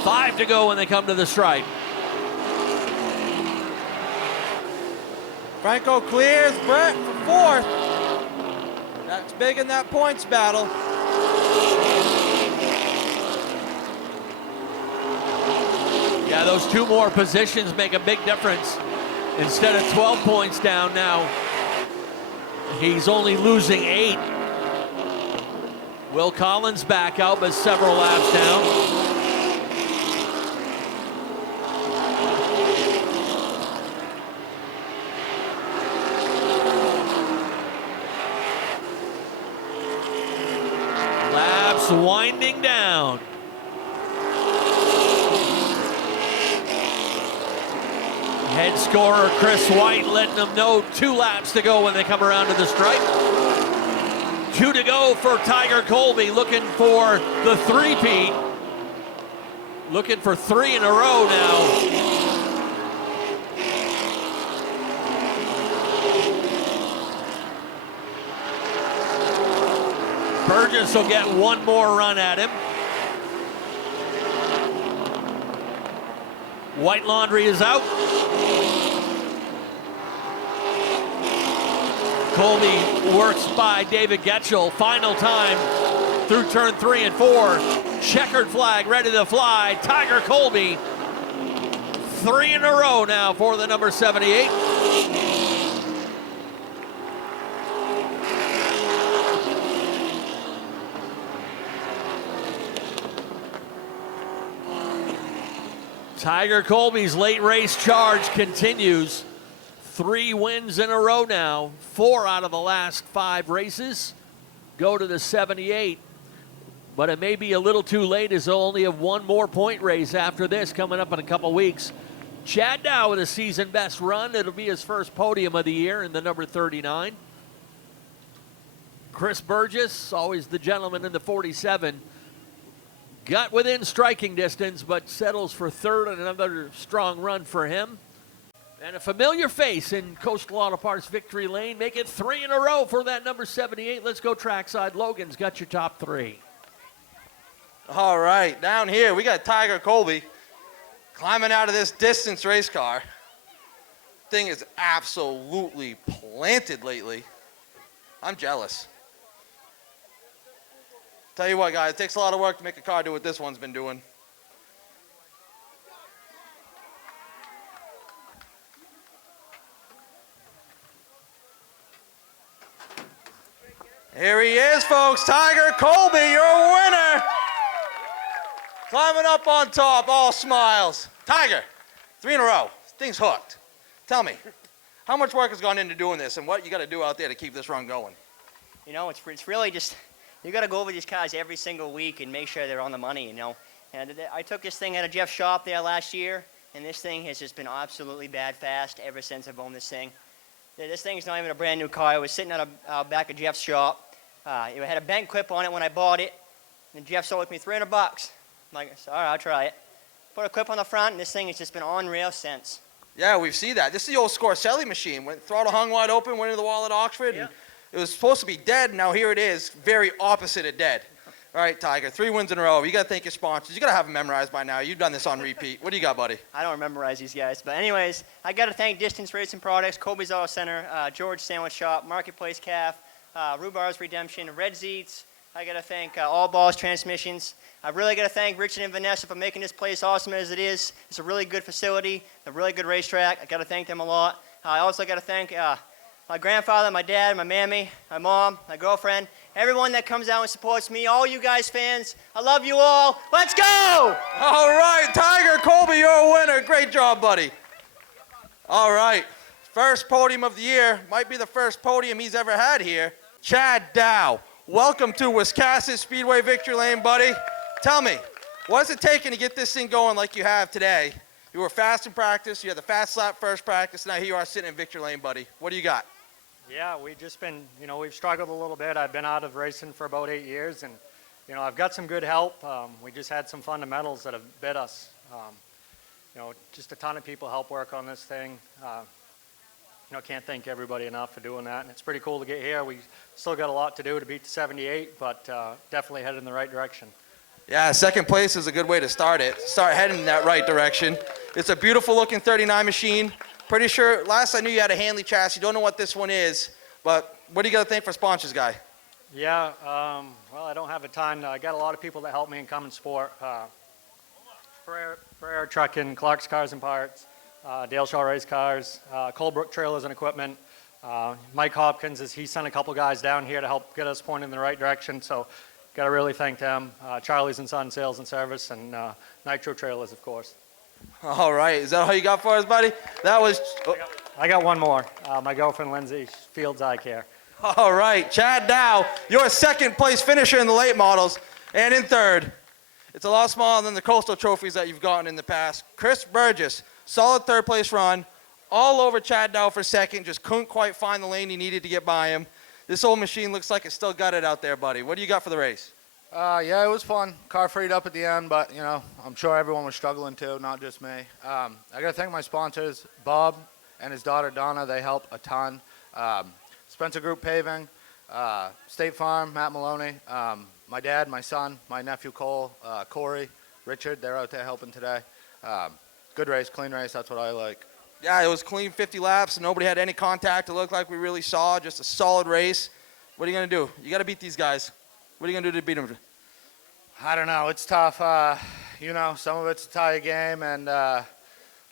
Five to go when they come to the stripe. Franco clears Brett for 4th. That's big in that points battle. Yeah, those 2 more positions make a big difference. Instead of 12 points down now, he's only losing 8. Will Collins back out, but several laps down. Laps winding down. Head scorer Chris White letting them know 2 laps to go when they come around to the stripe. 2 to go for Tiger Colby, looking for the 3-peat. Looking for 3 in a row now. Burgess will get 1 more run at him. White Laundry is out. Colby works by David Getchell. Final time through turn 3 and 4. Checkered flag ready to fly. Tiger Colby. 3 in a row now for the number 78. Tiger Colby's late race charge continues. 3 wins in a row now. 4 out of the last 5 races go to the 78. But it may be a little too late as they'll only have 1 more point race after this coming up in a couple weeks. Chad Dow with a season best run. It'll be his first podium of the year in the number 39. Chris Burgess, always the gentleman in the 47. Got within striking distance, but settles for 3rd, and another strong run for him. And a familiar face in Coastal Auto Parts victory lane. Make it 3 in a row for that number 78. Let's go trackside. Logan's got your top 3. All right, down here we got Tiger Colby climbing out of this distance race car. Thing is absolutely planted lately. I'm jealous. Tell you what, guys, it takes a lot of work to make a car do what this one's been doing. Here he is, folks. Tiger Colby, your winner. Climbing up on top, all smiles. Tiger, 3 in a row. Thing's hooked. Tell me, how much work has gone into doing this and what you got to do out there to keep this run going? You know, it's really just, you got to go over these cars every single week and make sure they're on the money, you know. And I took this thing out of Jeff's shop there last year, and this thing has just been absolutely bad fast ever since I've owned this thing. This thing's not even a brand new car. It was sitting out back of Jeff's shop. It had a bent clip on it when I bought it. And Jeff sold it to me $300. I'm like, all right, I'll try it. Put a clip on the front, and this thing has just been unreal since. Yeah, we've seen that. This is the old Scorcelli machine. When throttle hung wide open, went into the wall at Oxford, and it was supposed to be dead, and now here it is, very opposite of dead. All right, Tiger, 3 wins in a row. You got to thank your sponsors. You got to have them memorized by now. You've done this on repeat. What do you got, buddy? I don't memorize these guys. But anyways, I got to thank Distance Racing Products, Colby's Auto Center, George Sandwich Shop, Marketplace Calf, Rhubar's Redemption, Red Zeets. I got to thank All Balls Transmissions. I really got to thank Richard and Vanessa for making this place awesome as it is. It's a really good facility, a really good racetrack. I got to thank them a lot. I also got to thank my grandfather, my dad, my mammy, my mom, my girlfriend, everyone that comes out and supports me, all you guys fans. I love you all. Let's go! All right, Tiger, Colby, you're a winner. Great job, buddy. All right, first podium of the year. Might be the first podium he's ever had here. Chad Dow, welcome to Wiscasset Speedway Victory Lane, buddy. Tell me, what's it taking to get this thing going like you have today? You were fast in practice, you had the fast lap first practice, now here you are sitting in Victory Lane, buddy. What do you got? Yeah, we've just been, we've struggled a little bit. I've been out of racing for about 8 years, and, I've got some good help. We just had some fundamentals that have bit us. Just a ton of people help work on this thing. Can't thank everybody enough for doing that. And it's pretty cool to get here. We still got a lot to do to beat the 78, but definitely headed in the right direction. Yeah, second place is a good way to start it. Start heading in that right direction. It's a beautiful looking 39 machine. Pretty sure, last I knew you had a Hanley chassis. Don't know what this one is, but what do you got to thank for sponsors, guy? Yeah, well, I don't have a ton. I got a lot of people that help me in Cummins Sport. Ferrer Trucking, Clark's Cars and Parts, Dale Shaw Race Cars, Colebrook Trailers and Equipment. Mike Hopkins, he sent a couple guys down here to help get us pointed in the right direction, so got to really thank them. Charlie's and Son Sales and Service, and Nitro Trailers, of course. All right, is that all you got for us, buddy? That was... Oh. I got one more. My girlfriend, Lindsay, Fields Eye Care. All right, Chad Dow, you're a second place finisher in the late models, and in third. It's a lot smaller than the Coastal trophies that you've gotten in the past. Chris Burgess, solid third place run, all over Chad Dow for second, just couldn't quite find the lane he needed to get by him. This old machine looks like it's still got it out there, buddy. What do you got for the race? Yeah, it was fun. Car freed up at the end, but, I'm sure everyone was struggling too, not just me. I got to thank my sponsors, Bob and his daughter Donna. They help a ton. Spencer Group Paving, State Farm, Matt Maloney, my dad, my son, my nephew Cole, Corey, Richard, they're out there helping today. Good race, clean race, that's what I like. Yeah, it was clean 50 laps. Nobody had any contact. It looked like we really saw just a solid race. What are you going to do? You got to beat these guys. What are you going to do to beat them? I don't know. It's tough. Some of it's a tie game, and a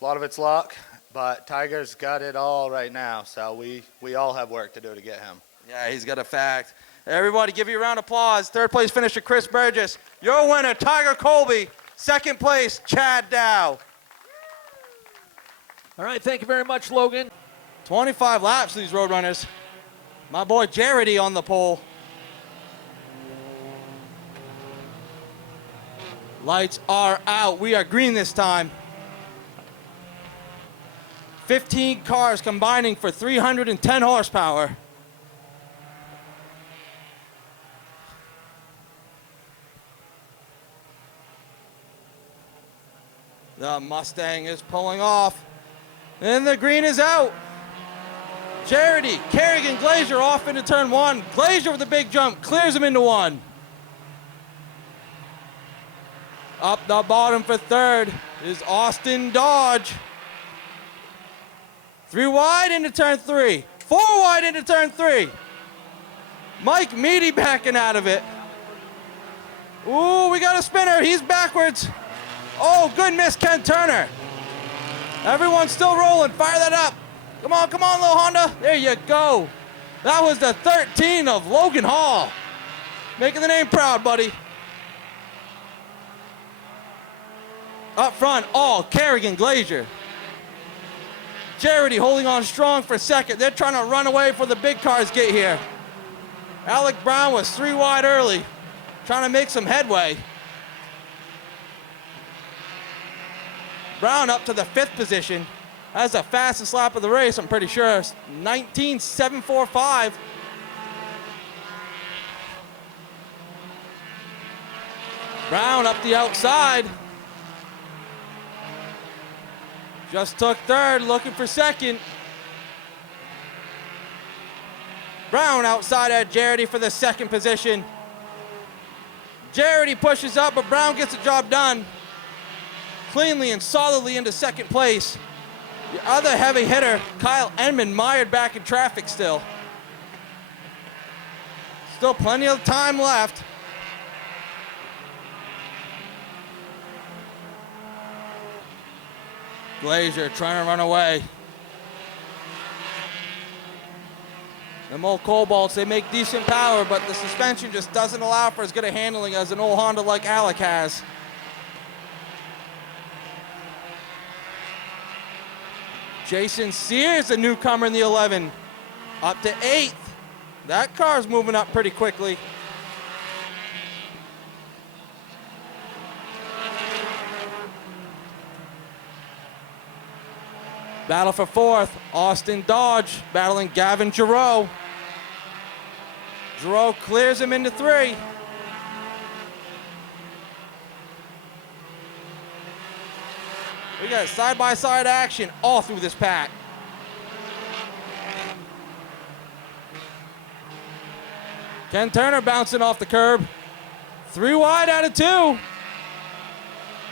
lot of it's luck. But Tiger's got it all right now, so we all have work to do to get him. Yeah, he's got a fact. Everybody give you a round of applause. Third place finisher, Chris Burgess. Your winner, Tiger Colby. Second place, Chad Dow. All right, thank you very much, Logan. 25 laps, these Roadrunners. My boy Jaredy on the pole. Lights are out. We are green this time. 15 cars combining for 310 horsepower. The Mustang is pulling off. And the green is out. Jaredy, Kerrigan, Glazier off into turn one. Glazier with a big jump, clears him into one. Up the bottom for third is Austin Dodge. 3 wide into turn 3. 4 wide into turn 3. Mike Meady backing out of it. Ooh, we got a spinner. He's backwards. Oh, good miss, Ken Turner. Everyone's still rolling. Fire that up. Come on, little Honda. There you go. That was the 13 of Logan Hall. Making the name proud, buddy. Up front, all Kerrigan, Glazier. Jaredy holding on strong for second. They're trying to run away before the big cars get here. Alec Brown was 3 wide early, trying to make some headway. Brown up to the 5th position. That's the fastest lap of the race, I'm pretty sure. 19.745. Brown up the outside. Just took third, looking for second. Brown outside at Jarity for the second position. Jarity pushes up, but Brown gets the job done. Cleanly and solidly into second place. The other heavy hitter, Kyle Edmond, mired back in traffic still. Still plenty of time left. Glazier trying to run away. Them old Cobalts, they make decent power, but the suspension just doesn't allow for as good a handling as an old Honda like Alec has. Jason Sears, the newcomer in the 11, up to 8th. That car's moving up pretty quickly. Battle for 4th, Austin Dodge battling Gavin Giroux. Giroux clears him into 3. We got side-by-side action all through this pack. Ken Turner bouncing off the curb. 3 wide out of 2.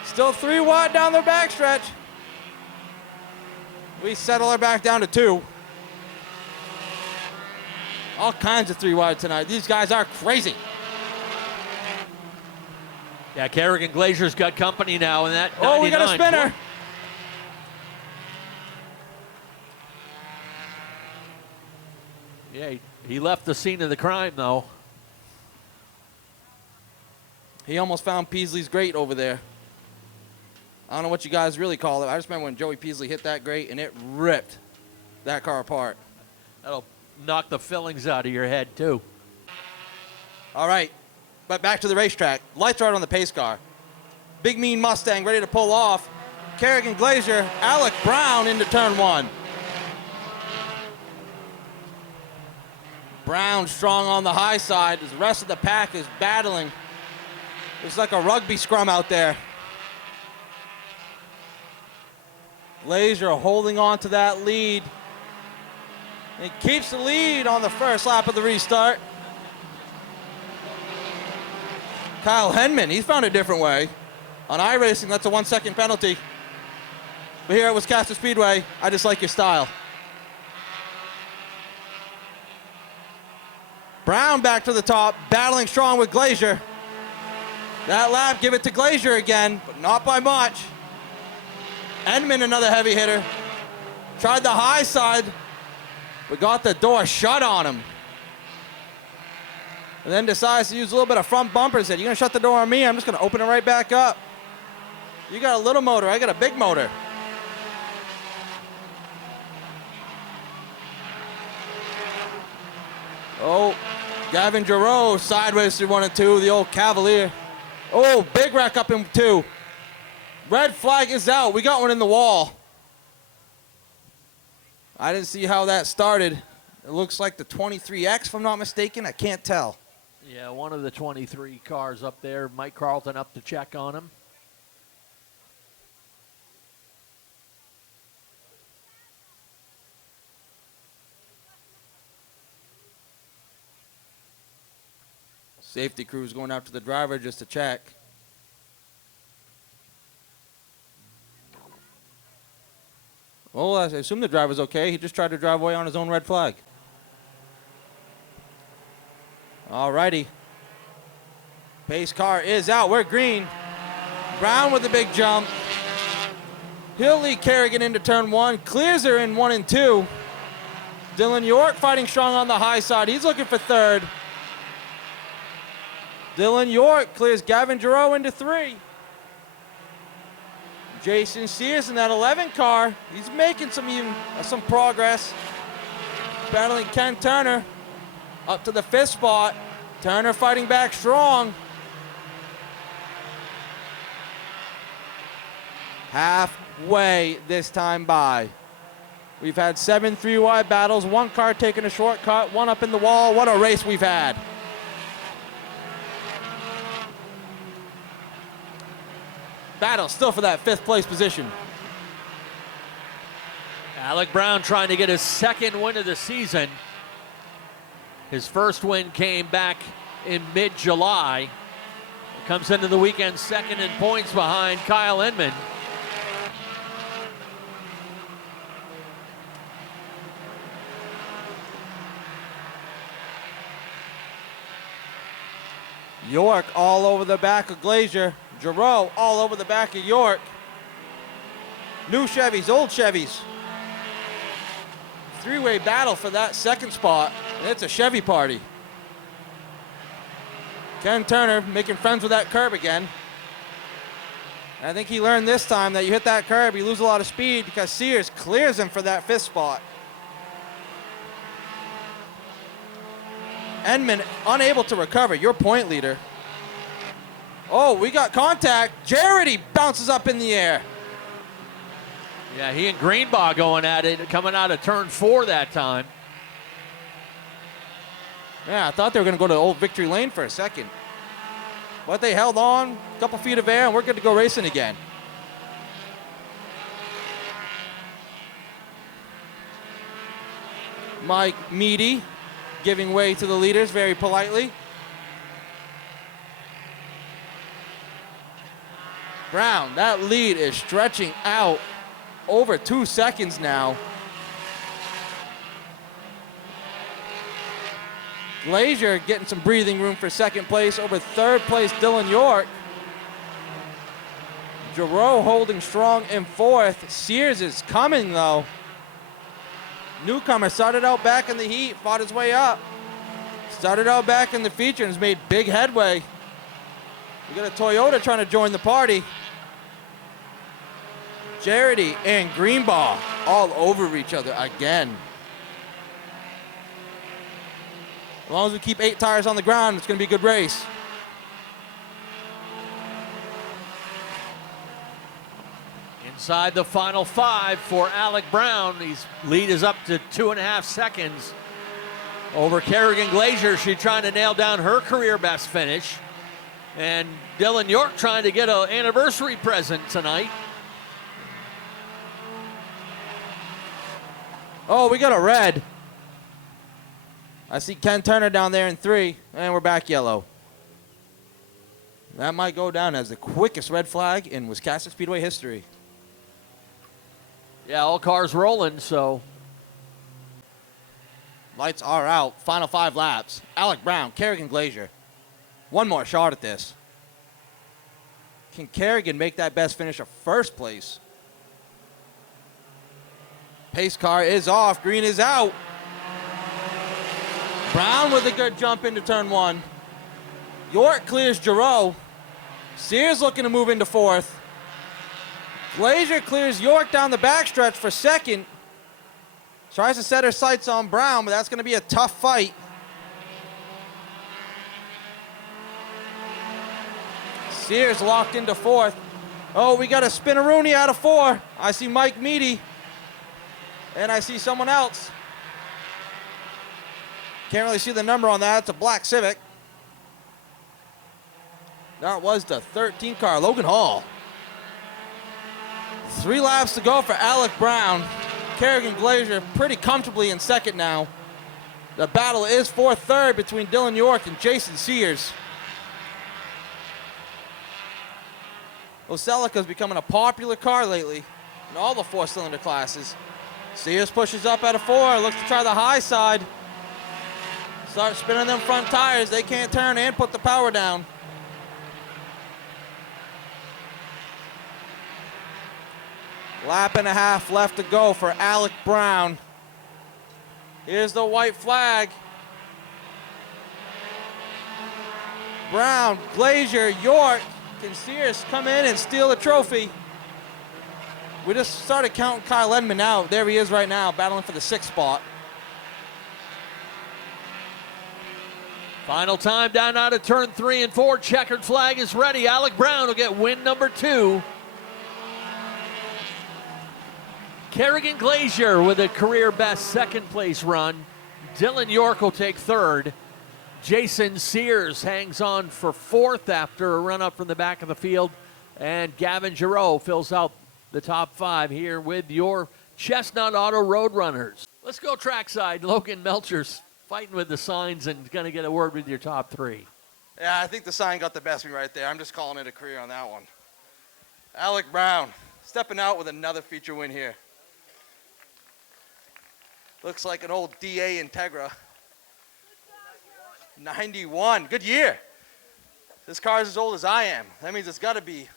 Still 3 wide down the backstretch. We settle her back down to 2. All kinds of 3 wide tonight. These guys are crazy. Yeah, Kerrigan Glazier's got company now in that 99. Oh, we got a spinner. Yeah, he left the scene of the crime, though. He almost found Peasley's grate over there. I don't know what you guys really call it. I just remember when Joey Peasley hit that grate and it ripped that car apart. That'll knock the fillings out of your head, too. All right, but back to the racetrack. Lights are out on the pace car. Big mean Mustang ready to pull off. Kerrigan Glazier, Alec Brown into turn 1. Brown strong on the high side as the rest of the pack is battling. It's like a rugby scrum out there. Glazier holding on to that lead. He keeps the lead on the first lap of the restart. Kyle Henman, he's found a different way. On iRacing, that's a 1-second penalty. But here at Wiscasset Speedway, I just like your style. Brown back to the top, battling strong with Glazier. That lap, give it to Glazier again, but not by much. Edmond, another heavy hitter. Tried the high side, but got the door shut on him. And then decides to use a little bit of front bumper. Said, "You're gonna shut the door on me, I'm just gonna open it right back up." You got a little motor, I got a big motor. Oh, Gavin Giroux sideways through 1 and 2, the old Cavalier. Oh, big wreck up in 2. Red flag is out. We got one in the wall. I didn't see how that started. It looks like the 23X, if I'm not mistaken. I can't tell. Yeah, one of the 23 cars up there. Mike Carlton up to check on him. Safety crew's going after the driver just to check. Well, I assume the driver's okay. He just tried to drive away on his own red flag. All righty. Pace car is out. We're green. Brown with a big jump. He'll lead Kerrigan into turn 1. Clears her in 1 and 2. Dylan York fighting strong on the high side. He's looking for 3rd. Dylan York clears Gavin Giroux into 3. Jason Sears in that 11 car. He's making some progress. Battling Ken Turner up to the 5th spot. Turner fighting back strong. Halfway this time by. We've had 7 3-wide battles, 1 car taking a shortcut, 1 up in the wall. What a race we've had. Battle still for that 5th place position. Alec Brown trying to get his 2nd win of the season. His first win came back in mid-July. Comes into the weekend 2nd in points behind Kyle Inman. York all over the back of Glazier. Giroux all over the back of York. New Chevys, old Chevys. 3-way battle for that 2nd spot. And it's a Chevy party. Ken Turner making friends with that curb again. And I think he learned this time that you hit that curb, you lose a lot of speed because Sears clears him for that 5th spot. Edmond unable to recover, your point leader. Oh, we got contact. Jarity bounces up in the air. Yeah, he and Greenbaugh going at it, coming out of turn 4 that time. Yeah, I thought they were going to go to old Victory Lane for a second. But they held on, a couple feet of air, and we're good to go racing again. Mike Meady giving way to the leaders very politely. Brown, that lead is stretching out over 2 seconds now. Glazier getting some breathing room for 2nd place. Over 3rd place, Dylan York. Giroux holding strong in 4th. Sears is coming though. Newcomer started out back in the heat, fought his way up. Started out back in the feature and has made big headway. We got a Toyota trying to join the party. Jarity and Greenbaugh all over each other again. As long as we keep 8 tires on the ground, it's going to be a good race. Inside the final 5 for Alec Brown. His lead is up to 2.5 seconds over Kerrigan Glazier. She's trying to nail down her career best finish. And Dylan York trying to get an anniversary present tonight. Oh, we got a red. I see Ken Turner down there in 3, and we're back yellow. That might go down as the quickest red flag in Wiscasset Speedway history. Yeah, all cars rolling, so. Lights are out. Final 5 laps. Alec Brown, Kerrigan Glazier. One more shot at this. Can Kerrigan make that best finish of 1st place? Pace car is off. Green is out. Brown with a good jump into turn 1. York clears Giroux. Sears looking to move into 4th. Glazier clears York down the backstretch for 2nd. Tries to set her sights on Brown, but that's going to be a tough fight. Sears locked into 4th. Oh, we got a Spinaroonie out of 4. I see Mike Meady. And I see someone else. Can't really see the number on that. It's a black Civic. That was the 13 car, Logan Hall. 3 laps to go for Alec Brown. Kerrigan Glazier pretty comfortably in 2nd now. The battle is for 3rd between Dylan York and Jason Sears. Ocelica's becoming a popular car lately in all the 4-cylinder classes. Sears pushes up at a 4, looks to try the high side. Start spinning them front tires. They can't turn and put the power down. Lap and a half left to go for Alec Brown. Here's the white flag. Brown, Glazier, York. Can Sears come in and steal the trophy? We just started counting Kyle Edmond out. There he is right now, battling for the 6th spot. Final time down out of turn 3 and 4. Checkered flag is ready. Alec Brown will get win number 2. Kerrigan Glazier with a career best 2nd place run. Dylan York will take 3rd. Jason Sears hangs on for 4th after a run up from the back of the field And Gavin Giroux fills out the top 5 here with your Chestnut Auto Roadrunners. Let's go trackside. Logan Melcher's fighting with the signs and going to get a word with your top 3. Yeah, I think the sign got the best of me right there. I'm just calling it a career on that one. Alec Brown stepping out with another feature win here. Looks like an old DA Integra. 91, good year. This car is as old as I am. That means it's got to be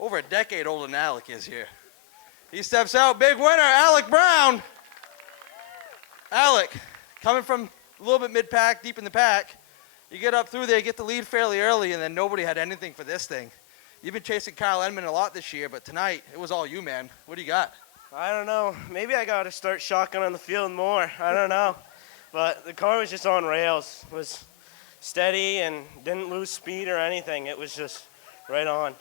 over a decade older than Alec is here. He steps out, big winner, Alec Brown. Alec, coming from a little bit mid-pack, deep in the pack, you get up through there, get the lead fairly early, and then nobody had anything for this thing. You've been chasing Kyle Edmond a lot this year, but tonight, it was all you, man. What do you got? I don't know. Maybe I got to start shotgun on the field more. I don't know. But the car was just on rails. It was steady and didn't lose speed or anything. It was just right on.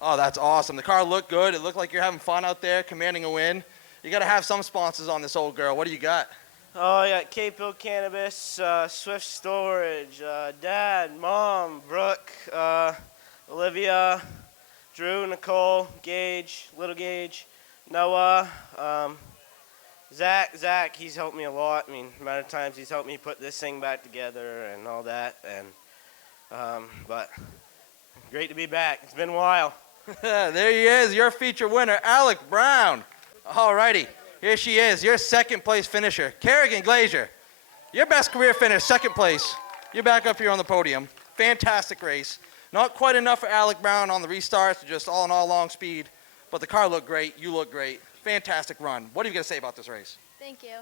Oh, that's awesome. The car looked good. It looked like you're having fun out there, commanding a win. You got to have some sponsors on this old girl. What do you got? Oh, I got Cape Hill Cannabis, Swift Storage, Dad, Mom, Brooke, Olivia, Drew, Nicole, Gage, Little Gage, Noah, Zach, he's helped me a lot. I mean, the amount of times he's helped me put this thing back together and all that. And but great to be back. It's been a while. There he is, your feature winner, Alec Brown. All righty, here she is, your second place finisher, Kerrigan Glazier. Your best career finish, second place. You're back up here on the podium. Fantastic race. Not quite enough for Alec Brown on the restarts, just all in all long speed. But the car looked great, you look great. Fantastic run. What are you going to say about this race? Thank you.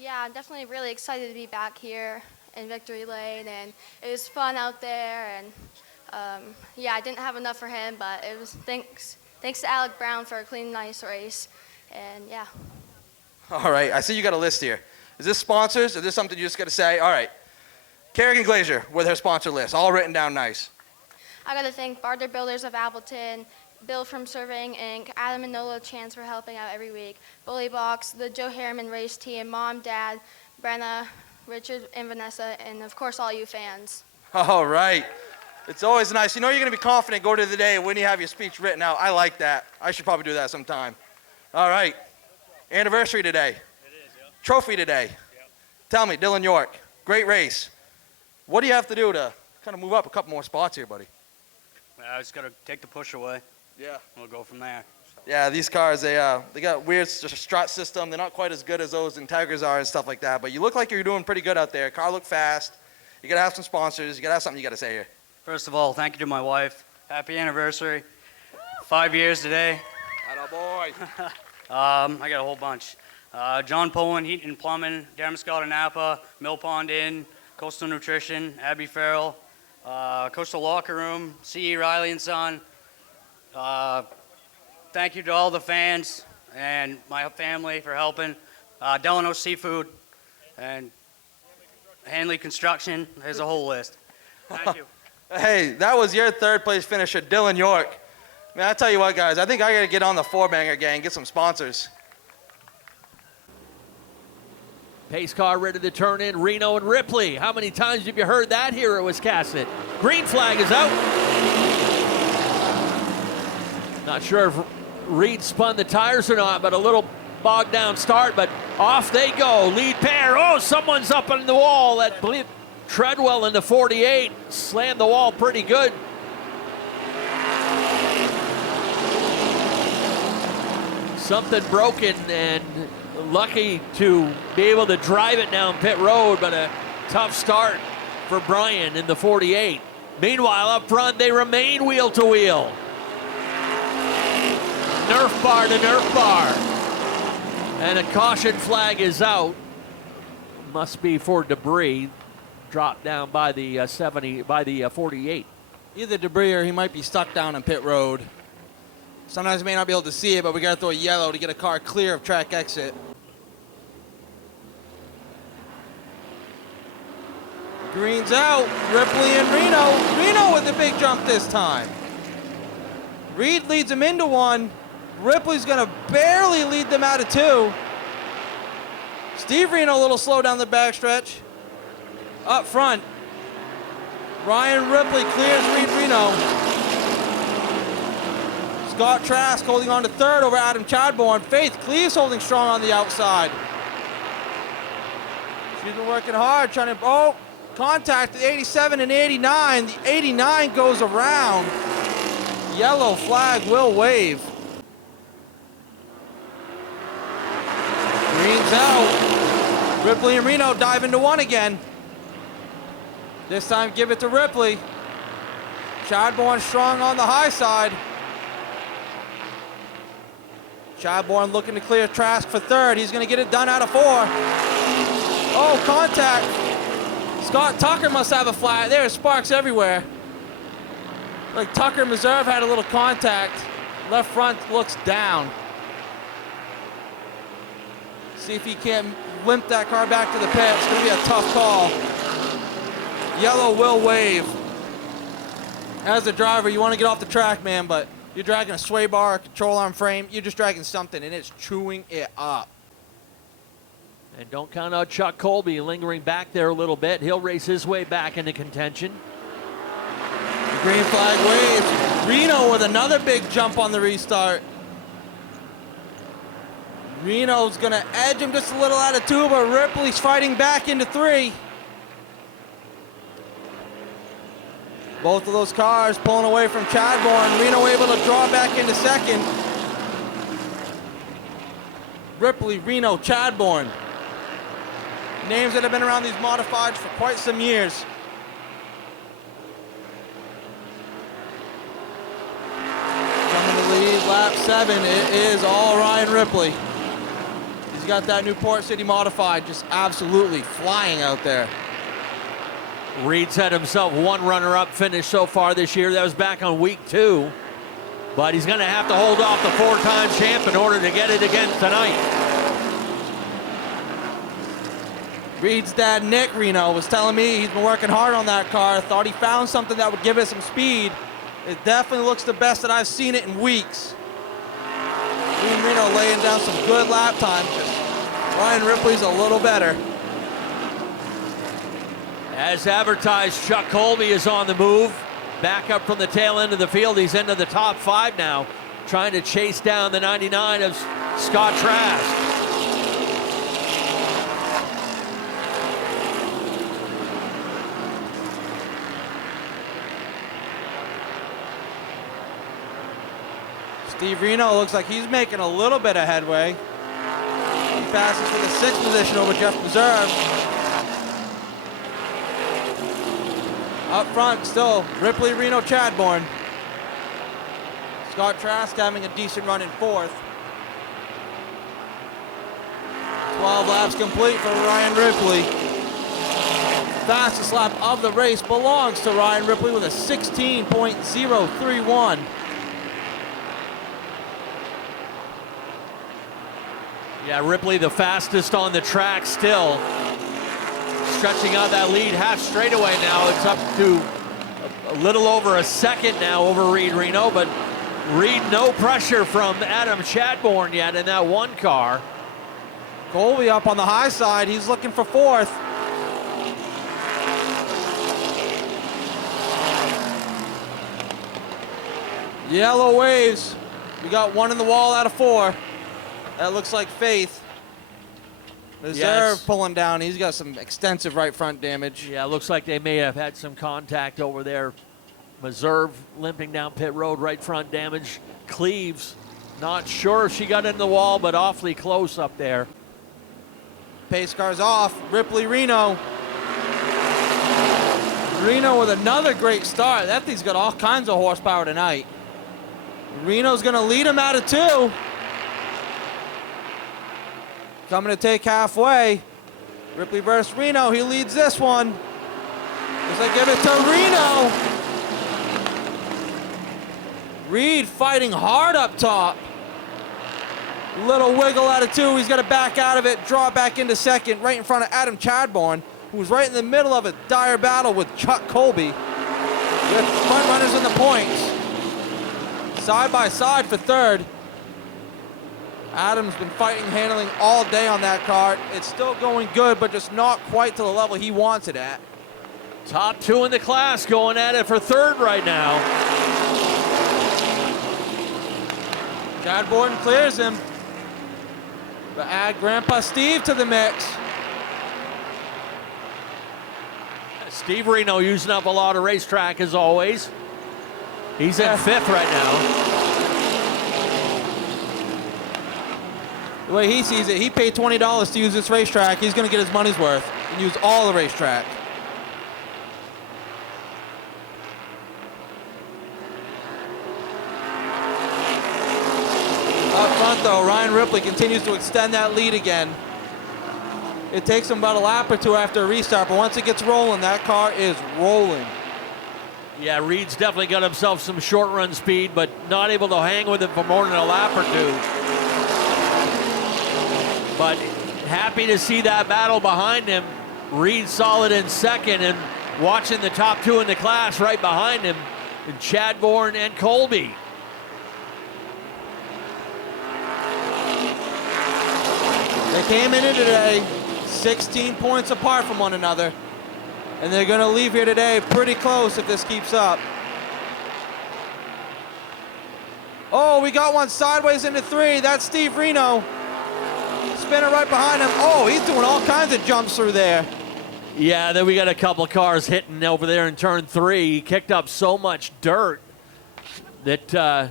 Yeah, I'm definitely really excited to be back here in Victory Lane, and it was fun out there. And yeah, I didn't have enough for him, but it was thanks to Alec Brown for a clean, nice race. And yeah. All right, I see you got a list here. Is this sponsors? Or is this something you just got to say? All right, Kerrigan Glazier with her sponsor list, all written down nice. I got to thank Barter Builders of Appleton, Bill from Surveying Inc., Adam and Nola Chance for helping out every week, Bully Box, the Joe Harriman race team, Mom, Dad, Brenna, Richard, and Vanessa, and of course all you fans. All right. It's always nice. You know you're going to be confident go to the day when you have your speech written out. I like that. I should probably do that sometime. All right. Anniversary today. It is, yeah. Trophy today. Yep. Tell me, Dylan York, great race. What do you have to do to kind of move up a couple more spots here, buddy? I just got to take the push away. Yeah. We'll go from there. Yeah, these cars, they got weird just a strut system. They're not quite as good as those Integras are and stuff like that. But you look like you're doing pretty good out there. Car look fast. You got to have some sponsors. You got to have something you got to say here. First of all, thank you to my wife. Happy anniversary. 5 years today. Attaboy. I got a whole bunch. John Poland, Heat and Plumbing, Darren Scott and Napa, Mill Pond Inn, Coastal Nutrition, Abby Farrell, Coastal Locker Room, C.E. Riley and Son. Thank you to all the fans and my family for helping. Delano Seafood and Hanley Construction. There's a whole list. Thank you. Hey, that was your third place finisher, Dylan York. Man, I tell you what, guys, I think I got to get on the four-banger gang, get some sponsors. Pace car ready to turn in, Reno and Ripley. How many times have you heard that here at Wiscasset? Green flag is out. Not sure if Reed spun the tires or not, but a little bogged down start, but off they go. Lead pair. Oh, someone's up on the wall. That believe Treadwell in the 48 slammed the wall pretty good. Something broken and lucky to be able to drive it down pit road, but a tough start for Brian in the 48. Meanwhile, up front, they remain wheel to wheel. Nerf bar to Nerf bar. And a caution flag is out. Must be for debris. Dropped down by the 48. Either debris or he might be stuck down on pit road. Sometimes you may not be able to see it, but we got to throw a yellow to get a car clear of track exit. Green's out. Ripley and Reno. Reno with the big jump this time. Reed leads him into one. Ripley's going to barely lead them out of two. Steve Reno a little slow down the backstretch. Up front, Ryan Ripley clears Reed Reno. Scott Trask holding on to third over Adam Chadbourne. Faith Cleves holding strong on the outside. She's been working hard trying to, contact the 87 and 89. The 89 goes around. Yellow flag will wave. Green's out. Ripley and Reno dive into one again. This time give it to Ripley. Chadbourne strong on the high side. Chadbourne looking to clear Trask for third. He's going to get it done out of 4. Oh, contact. Scott Tucker must have a flat. There's sparks everywhere. Like Tucker Meserve had a little contact. Left front looks down. See if he can't limp that car back to the pit. It's going to be a tough call. Yellow will wave. As a driver, you want to get off the track, man, but you're dragging a sway bar, a control arm frame. You're just dragging something, and it's chewing it up. And don't count out Chuck Colby lingering back there a little bit. He'll race his way back into contention. The green flag waves. Reno with another big jump on the restart. Reno's going to edge him just a little out of 2, but Ripley's fighting back into 3. Both of those cars pulling away from Chadbourne. Reno able to draw back into second. Ripley, Reno, Chadbourne. Names that have been around these modifieds for quite some years. Coming to lead, lap 7, it is all Ryan Ripley. He's got that new Port City modified just absolutely flying out there. Reed's had himself one runner-up finish so far this year. That was back on week 2. But he's going to have to hold off the 4-time champ in order to get it again tonight. Reed's dad, Nick Reno, was telling me he's been working hard on that car. Thought he found something that would give it some speed. It definitely looks the best that I've seen it in weeks. Reno laying down some good lap times. Ryan Ripley's a little better. As advertised, Chuck Colby is on the move. Back up from the tail end of the field. He's into the top 5 now, trying to chase down the 99 of Scott Trask. Steve Reno looks like he's making a little bit of headway. He passes for the 6th position over Jeff Meserve. Up front still, Ripley, Reno, Chadbourne. Scott Trask having a decent run in 4th. 12 laps complete for Ryan Ripley. Fastest lap of the race belongs to Ryan Ripley with a 16.031. Yeah, Ripley the fastest on the track still. Stretching out that lead half straightaway now. It's up to a little over a second now over Reed Reno, but Reed no pressure from Adam Chadbourne yet in that one car. Colby up on the high side. He's looking for 4th. Yellow waves. We got 1 in the wall out of 4. That looks like Faith. Meserve pulling down. He's got some extensive right front damage. Yeah, looks like they may have had some contact over there. Meserve limping down pit road, right front damage. Cleves, not sure if she got into the wall, but awfully close up there. Pace car's off. Ripley, Reno. Reno with another great start. That thing's got all kinds of horsepower tonight. Reno's going to lead him out of 2. Coming to take halfway. Ripley versus Reno. He leads this one. As I give it to Reno. Reed fighting hard up top. Little wiggle out of 2. He's got to back out of it, draw back into second, right in front of Adam Chadbourne, who was right in the middle of a dire battle with Chuck Colby. With front runners in the points. Side by side for 3rd. Adam's been fighting, handling all day on that car. It's still going good, but just not quite to the level he wants it at. Top 2 in the class going at it for 3rd right now. Chad Borden clears him. But add Grandpa Steve to the mix. Steve Reno using up a lot of racetrack as always. He's in fifth right now. The way he sees it, he paid $20 to use this racetrack. He's going to get his money's worth and use all the racetrack. Up front, though, Ryan Ripley continues to extend that lead again. It takes him about a lap or two after a restart, but once it gets rolling, that car is rolling. Yeah, Reed's definitely got himself some short run speed, but not able to hang with it for more than a lap or two. But happy to see that battle behind him. Reed solid in second, and watching the top two in the class right behind him, and Chad Bourne and Colby. They came in today 16 points apart from one another, and they're going to leave here today pretty close if this keeps up. Oh, we got one sideways into three. That's Steve Reno. Spinner right behind him. Oh, he's doing all kinds of jumps through there. Yeah, then we got a couple of cars hitting over there in turn three. He kicked up so much dirt that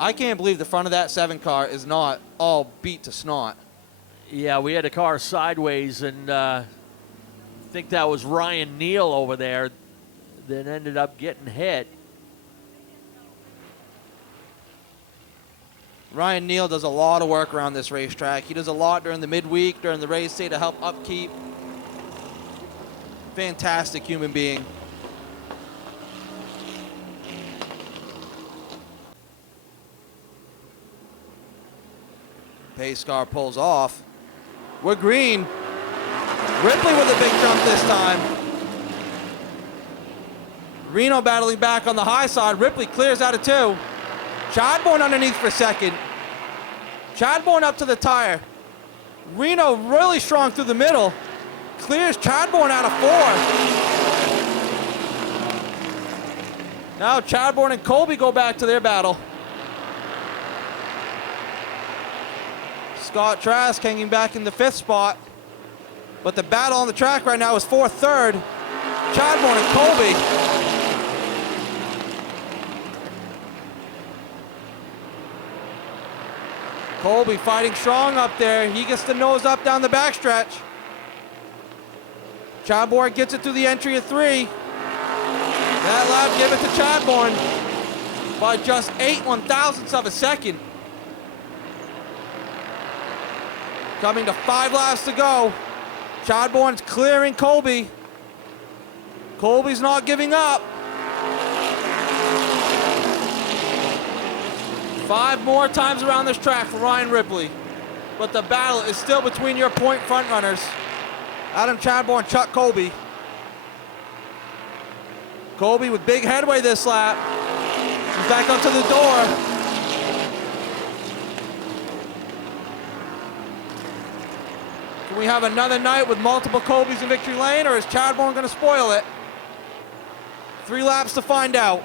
I can't believe the front of that 7 car is not all beat to snot. Yeah, we had a car sideways, and I think that was Ryan Neal over there that ended up getting hit. Ryan Neal does a lot of work around this racetrack. He does a lot during the midweek, during the race day to help upkeep. Fantastic human being. Pace car pulls off. We're green. Ripley with a big jump this time. Reno battling back on the high side. Ripley clears out of 2. Chad Bourne underneath for second. Chad Bourne up to the tire. Reno really strong through the middle. Clears Chad Bourne out of 4. Now Chad Bourne and Colby go back to their battle. Scott Trask hanging back in the 5th spot. But the battle on the track right now is 4th, 3rd. Chad Bourne and Colby. Colby fighting strong up there. He gets the nose up down the backstretch. Chad Bourne gets it through the entry of 3. That lap give it to Chad Bourne by just 8/1000ths of a second. Coming to 5 laps to go. Chad Bourne's clearing Colby. Colby's not giving up. 5 more times around this track for Ryan Ripley. But the battle is still between your point front runners. Adam Chad Bourne, Chuck Colby. Colby with big headway this lap. He's back up to the door. Can we have another night with multiple Colbys in victory lane, or is Chad Bourne going to spoil it? 3 laps to find out.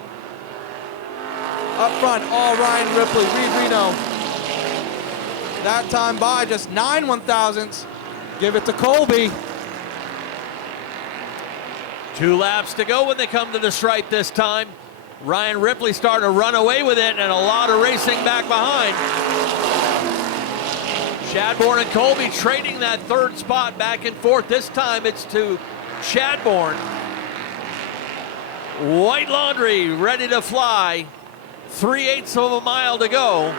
Up front, all Ryan Ripley, Reed Reno. That time by just 9/1000ths. Give it to Colby. 2 laps to go when they come to the stripe this time. Ryan Ripley starting to run away with it, and a lot of racing back behind. Chad Bourne and Colby trading that 3rd spot back and forth. This time it's to Chad Bourne. White laundry ready to fly. 3/8 of a mile to go.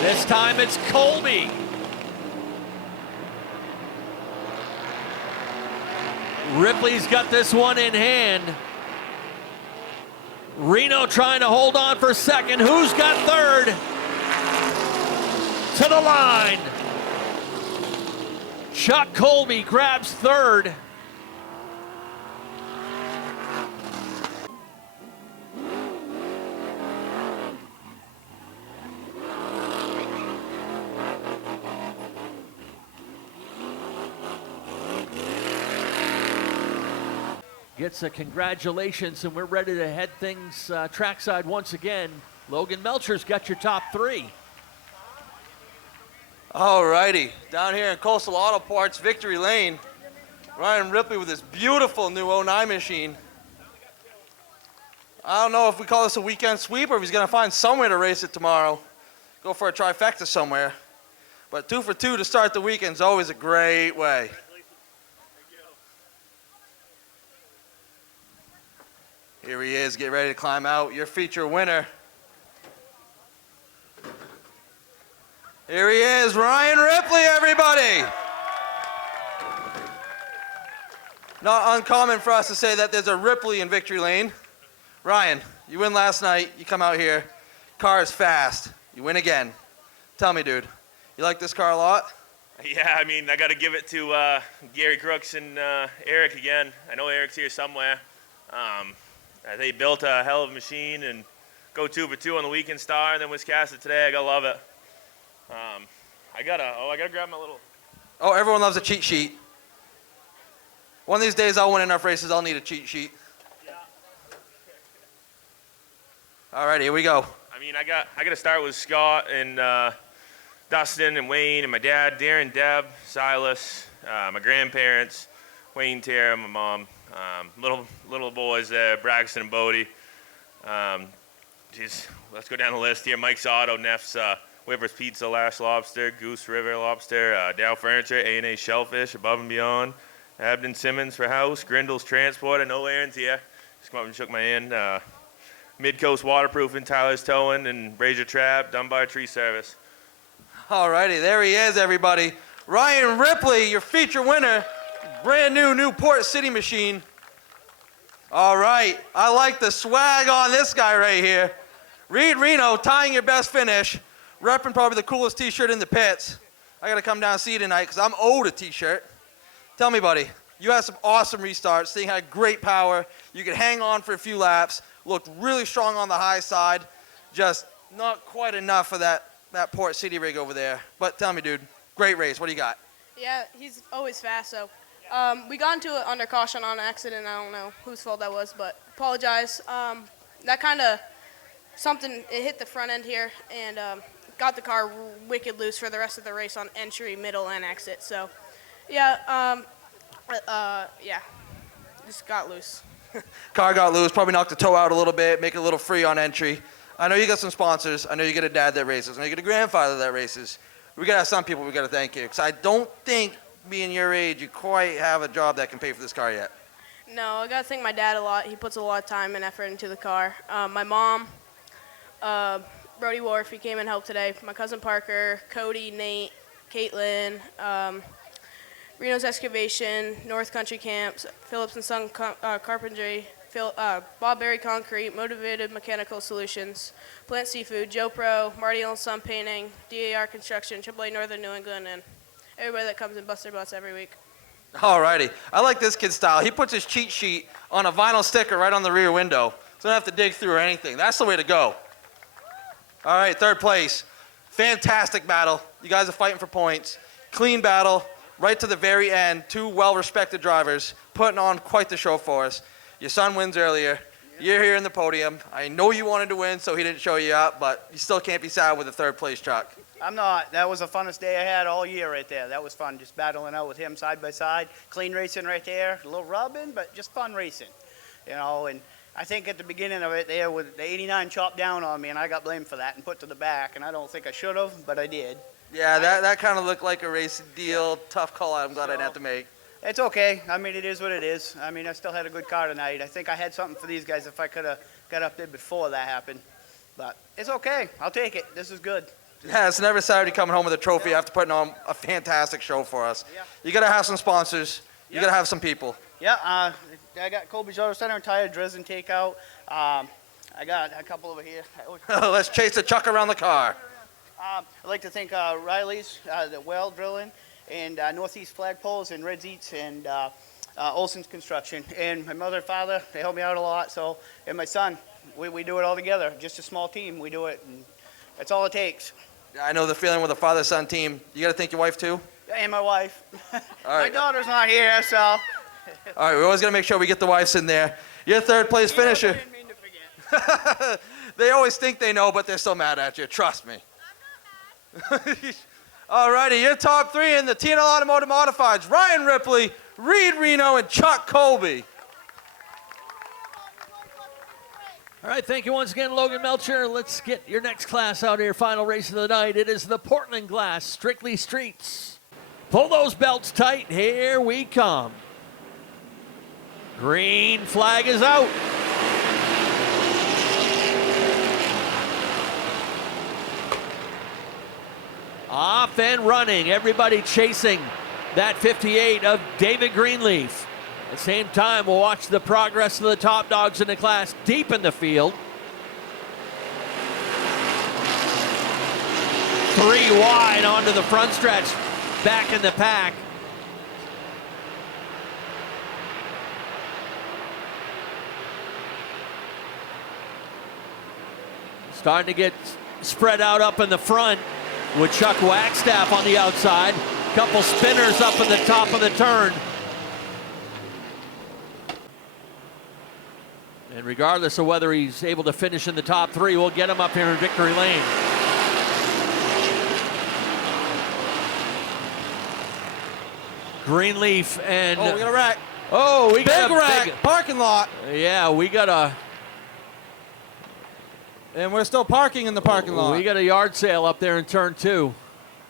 This time it's Colby. Ripley's got this one in hand. Reno trying to hold on for second. Who's got 3rd? To the line. Chuck Colby grabs 3rd. gets a congratulations, and we're ready to head things trackside once again. Logan Melcher's got your top 3. All righty, down here in Coastal Auto Parts, Victory Lane, Ryan Ripley with his beautiful new 09 machine. I don't know if we call this a weekend sweep or if he's going to find somewhere to race it tomorrow. Go for a trifecta somewhere. But 2 for 2 to start the weekend is always a great way. Here he is, get ready to climb out. Your feature winner. Here he is, Ryan Ripley, everybody. Not uncommon for us to say that there's a Ripley in Victory Lane. Ryan, you win last night, you come out here, car is fast, you win again. Tell me, dude, you like this car a lot? Yeah, I mean, I got to give it to Gary Crooks and Eric again. I know Eric's here somewhere. They built a hell of a machine and go 2 for 2 on the Weekend Star, and then Wiscasset today. I gotta love it. I gotta grab my little. Oh, everyone loves a cheat sheet. One of these days I'll win enough races, I'll need a cheat sheet. Yeah. All right, here we go. I mean, I got to start with Scott and Dustin and Wayne and my dad, Darren, Deb, Silas, my grandparents, Wayne, Tara, my mom, little boys there, Braxton and Bodie. Let's go down the list here. Mike's Auto, Neff's Whipper's Pizza, Lash Lobster, Goose River Lobster, Dow Furniture, A&A Shellfish, Above and Beyond, Abden Simmons for House, Grindle's Transport. I know Aaron's here. Just come up and shook my hand. Mid-Coast Waterproofing, Tyler's Towing, and Brazier Trap, Dunbar Tree Service. All righty, there he is, everybody. Ryan Ripley, your feature winner. Brand new Port City machine. All right, I like the swag on this guy right here. Reed Reno, tying your best finish. Repping probably the coolest t-shirt in the pits. I gotta come down and see you tonight because I'm owed a t-shirt. Tell me, buddy, you had some awesome restarts. Thing had great power. You could hang on for a few laps. Looked really strong on the high side. Just not quite enough for that Port City rig over there. But tell me, dude, great race. What do you got? Yeah, he's always fast, so. We got into it under caution on accident. I don't know whose fault that was, but apologize. That kind of it hit the front end here and got the car wicked loose for the rest of the race on entry, middle, and exit. So, yeah, just got loose. Car got loose, probably knocked the toe out a little bit, make it a little free on entry. I know you got some sponsors. I know you got a dad that races. I know you got a grandfather that races. We got to have some people we got to thank you because I don't think being your age, you quite have a job that can pay for this car yet. No, I got to thank my dad a lot. He puts a lot of time and effort into the car. My mom, Brody Wharf, he came and helped today. My cousin Parker, Cody, Nate, Caitlin, Reno's Excavation, North Country Camps, Phillips and Son Carpentry, Bob Berry Concrete, Motivated Mechanical Solutions, Plant Seafood, Joe Pro, Marty and Son Painting, DAR Construction, AAA Northern New England, and everybody that comes and busts their butts every week. All righty. I like this kid's style. He puts his cheat sheet on a vinyl sticker right on the rear window, so I don't have to dig through or anything. That's the way to go. All right, third place. Fantastic battle. You guys are fighting for points. Clean battle, right to the very end. 2 well-respected drivers putting on quite the show for us. Your son wins earlier. You're here in the podium. I know you wanted to win, so he didn't show you up, but you still can't be sad with a third-place truck. I'm not. That was the funnest day I had all year right there. That was fun, just battling out with him side by side. Clean racing right there. A little rubbing, but just fun racing. You know, and I think at the beginning of it there with the 89 chopped down on me, and I got blamed for that and put to the back, and I don't think I should have, but I did. Yeah, that kind of looked like a racing deal. Tough call I'm glad I didn't have to make. It's okay. I mean, it is what it is. I mean, I still had a good car tonight. I think I had something for these guys if I could have got up there before that happened. But it's okay. I'll take it. This is good. Yeah, it's never Saturday coming home with a trophy after putting on a fantastic show for us. Yeah. You got to have some sponsors. You got to have some people. Yeah, I got Colby's Auto Center and Tire, Dresden Takeout. I got a couple over here. Let's chase the chuck around the car. I'd like to thank Riley's, the well drilling, and Northeast Flagpoles and Red's Eats and Olson's Construction. And my mother and father, they help me out a lot. So, and my son, we do it all together. Just a small team. We do it, and that's all it takes. Yeah, I know the feeling with a father-son team. You got to thank your wife too? And my wife. All right. My daughter's not here, so. All right, we always got to make sure we get the wives in there. Your third place finisher. They always think they know, but they're still mad at you. Trust me. All righty, your top three in the TNL Automotive Modifieds: Ryan Ripley, Reed Reno, and Chuck Colby. All right, thank you once again, Logan Melcher. Let's get your next class out here. Final race of the night. It is the Portland Glass Strictly Streets. Pull those belts tight. Here we come. Green flag is out. Off and running. Everybody chasing that 58 of David Greenleaf. At the same time, we'll watch the progress of the top dogs in the class deep in the field. 3 wide onto the front stretch, back in the pack. Starting to get spread out up in the front with Chuck Wagstaff on the outside. Couple spinners up in the top of the turn. And regardless of whether he's able to finish in the top 3, we'll get him up here in victory lane. Greenleaf and... Oh, we got a wreck. Oh, we got big a wreck. big... Parking lot. Yeah, we got a... And we're still parking in the parking lot. We got a yard sale up there in turn 2.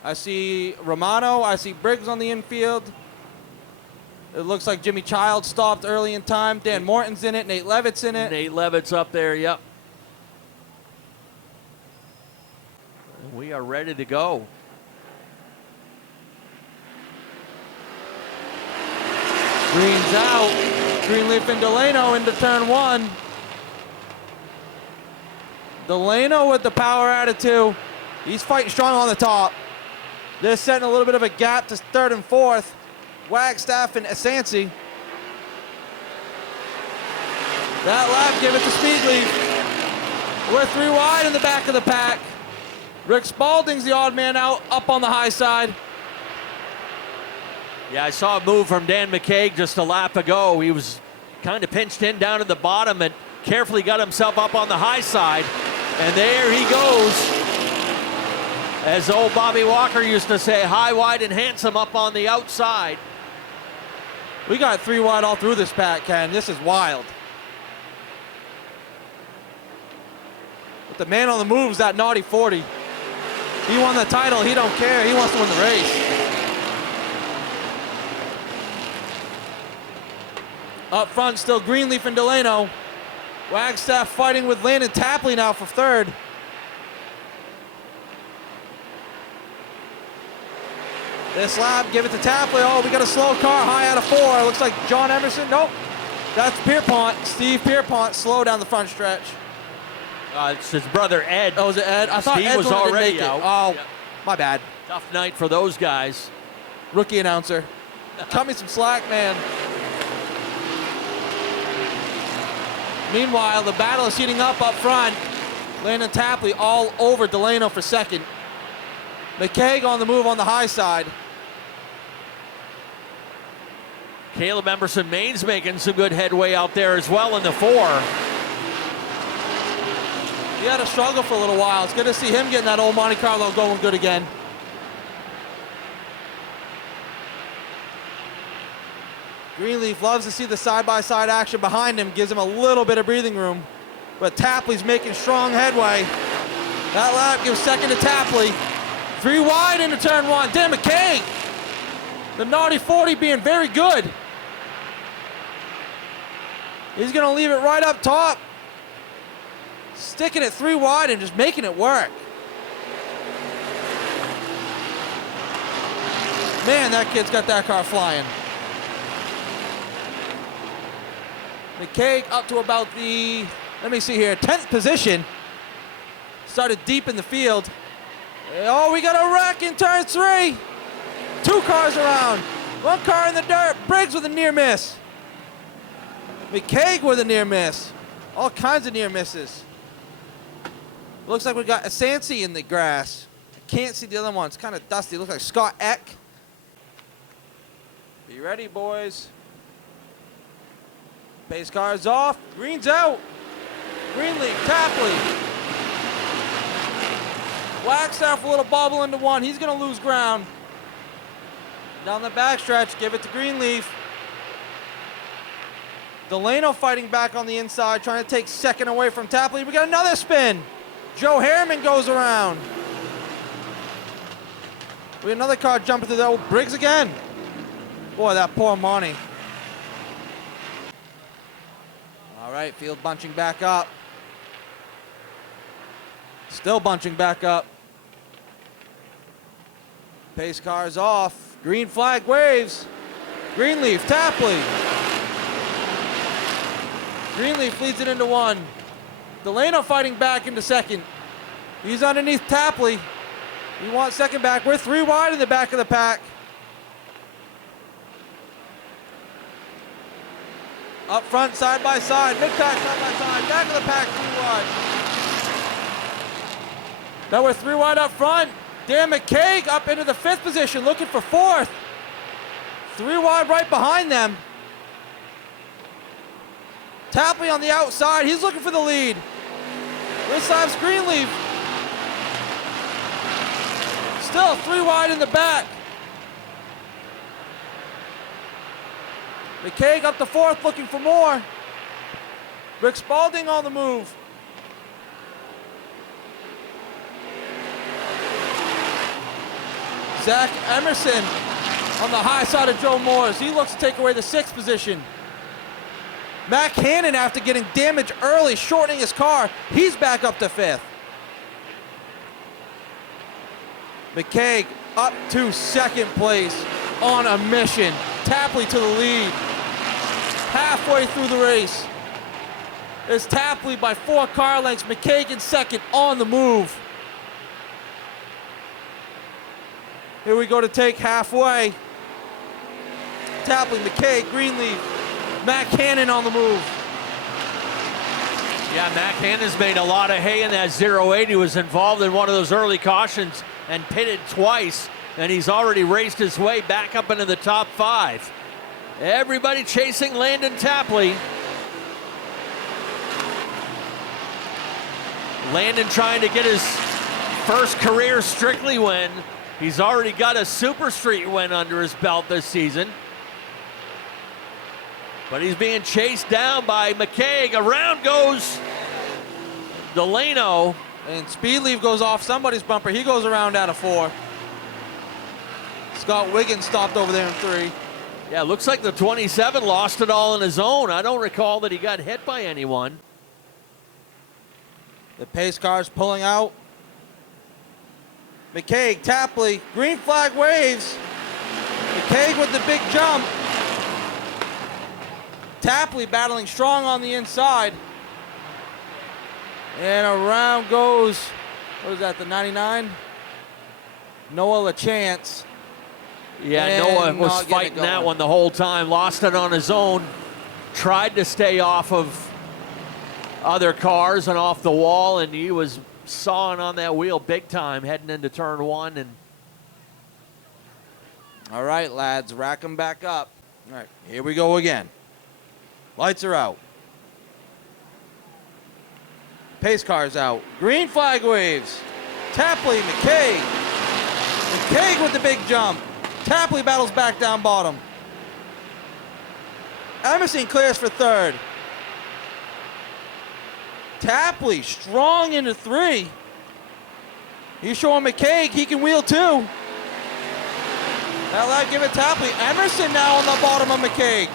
I see Romano. I see Briggs on the infield. It looks like Jimmy Child stopped early in time. Dan Morton's in it. Nate Levitt's in it. Nate Levitt's up there, yep. We are ready to go. Green's out. Greenleaf and Delano into turn 1. Delano with the power attitude. He's fighting strong on the top. They're setting a little bit of a gap to 3rd and 4th. Wagstaff and Asansi. That lap give it to Speedleaf. We're 3 wide in the back of the pack. Rick Spalding's the odd man out, up on the high side. Yeah, I saw a move from Dan McKeage just a lap ago. He was kind of pinched in down at the bottom and carefully got himself up on the high side. And there he goes. As old Bobby Walker used to say, high, wide, and handsome up on the outside. We got 3 wide all through this pack, Ken. This is wild. But the man on the move is that naughty 40. He won the title. He don't care. He wants to win the race. Up front, still Greenleaf and Delano. Wagstaff fighting with Landon Tapley now for 3rd. This lap, give it to Tapley. Oh, we got a slow car, high out of 4. Looks like John Emerson. Nope. That's Pierpont. Steve Pierpont, slow down the front stretch. It's his brother Ed. Oh, is it Ed? I thought Steve Ed was already make it. out. Oh, Yep. my bad. Tough night for those guys. Rookie announcer. Cut me some slack, man. Meanwhile, the battle is heating up front. Landon Tapley all over Delano for 2nd. McKeage on the move on the high side. Caleb Emerson Main's making some good headway out there as well in the 4. He had a struggle for a little while. It's good to see him getting that old Monte Carlo going good again. Greenleaf loves to see the side-by-side action behind him, gives him a little bit of breathing room. But Tapley's making strong headway. That lap gives 2nd to Tapley. 3 wide into turn 1. Dan McKeage, the naughty 40 being very good. He's gonna leave it right up top. Sticking it 3 wide and just making it work. Man, that kid's got that car flying. McKeage up to about the, let me see here, 10th position. Started deep in the field. Oh, we got a wreck in turn 3. 2 cars around. 1 car in the dirt. Briggs with a near miss. McKeage with a near miss. All kinds of near misses. Looks like we got Asansi in the grass. I can't see the other one. It's kind of dusty. Looks like Scott Eck. Be ready, boys. Pace car is off. Green's out. Greenleaf, Tapley. Wagstaff a little bobble into one. He's going to lose ground. Down the backstretch, give it to Greenleaf. Delano fighting back on the inside, trying to take second away from Tapley. We got another spin. Joe Harriman goes around. We got another car jumping through the old Briggs again. Boy, that poor Monty. All right, field bunching back up. Still bunching back up. Pace car is off. Green flag waves. Greenleaf, Tapley. Greenleaf leads it into one. Delano fighting back into second. He's underneath Tapley. He wants second back. We're 3 wide in the back of the pack. Up front, side by side. Mid-pack, side by side. Back of the pack, 3 wide. Now we're 3 wide up front. Dan McKeage up into the 5th position, looking for 4th. 3 wide right behind them. Tapley on the outside. He's looking for the lead. This time's Greenleaf. Still 3 wide in the back. McKeage up to 4th, looking for more. Rick Spalding on the move. Zach Emerson on the high side of Joe Morris. He looks to take away the 6th position. Matt Cannon, after getting damaged early, shortening his car, he's back up to 5th. McKeage up to 2nd place on a mission. Tapley to the lead. Halfway through the race. It's Tapley by 4 car lengths. McKeage in 2nd on the move. Here we go to take halfway. Tapley, McKeage, Greenleaf. Matt Cannon on the move. Yeah, Matt Cannon's made a lot of hay in that 08. He was involved in one of those early cautions and pitted twice, and he's already raced his way back up into the top 5. Everybody chasing Landon Tapley. Landon trying to get his first career Strictly win. He's already got a Super Street win under his belt this season. But he's being chased down by McKeage. Around goes Delano. And Speedleaf goes off somebody's bumper. He goes around out of 4. Scott Wiggins stopped over there in 3. Yeah, looks like the 27 lost it all on his own. I don't recall that he got hit by anyone. The pace car's pulling out. McKeage, Tapley, green flag waves. McKeage with the big jump. Tapley battling strong on the inside. And around goes, what is that, the 99? Noah LaChance. Yeah, and Noah was fighting that one the whole time. Lost it on his own. Tried to stay off of other cars and off the wall, and he was sawing on that wheel big time heading into turn 1. And all right, lads, rack them back up. All right, here we go again. Lights are out. Pace car's out. Green flag waves. Tapley, McKeage. McKeage with the big jump. Tapley battles back down bottom. Emerson clears for 3rd. Tapley strong into 3. He's showing McKeage he can wheel too. That lap give it Tapley. Emerson now on the bottom of McKeage.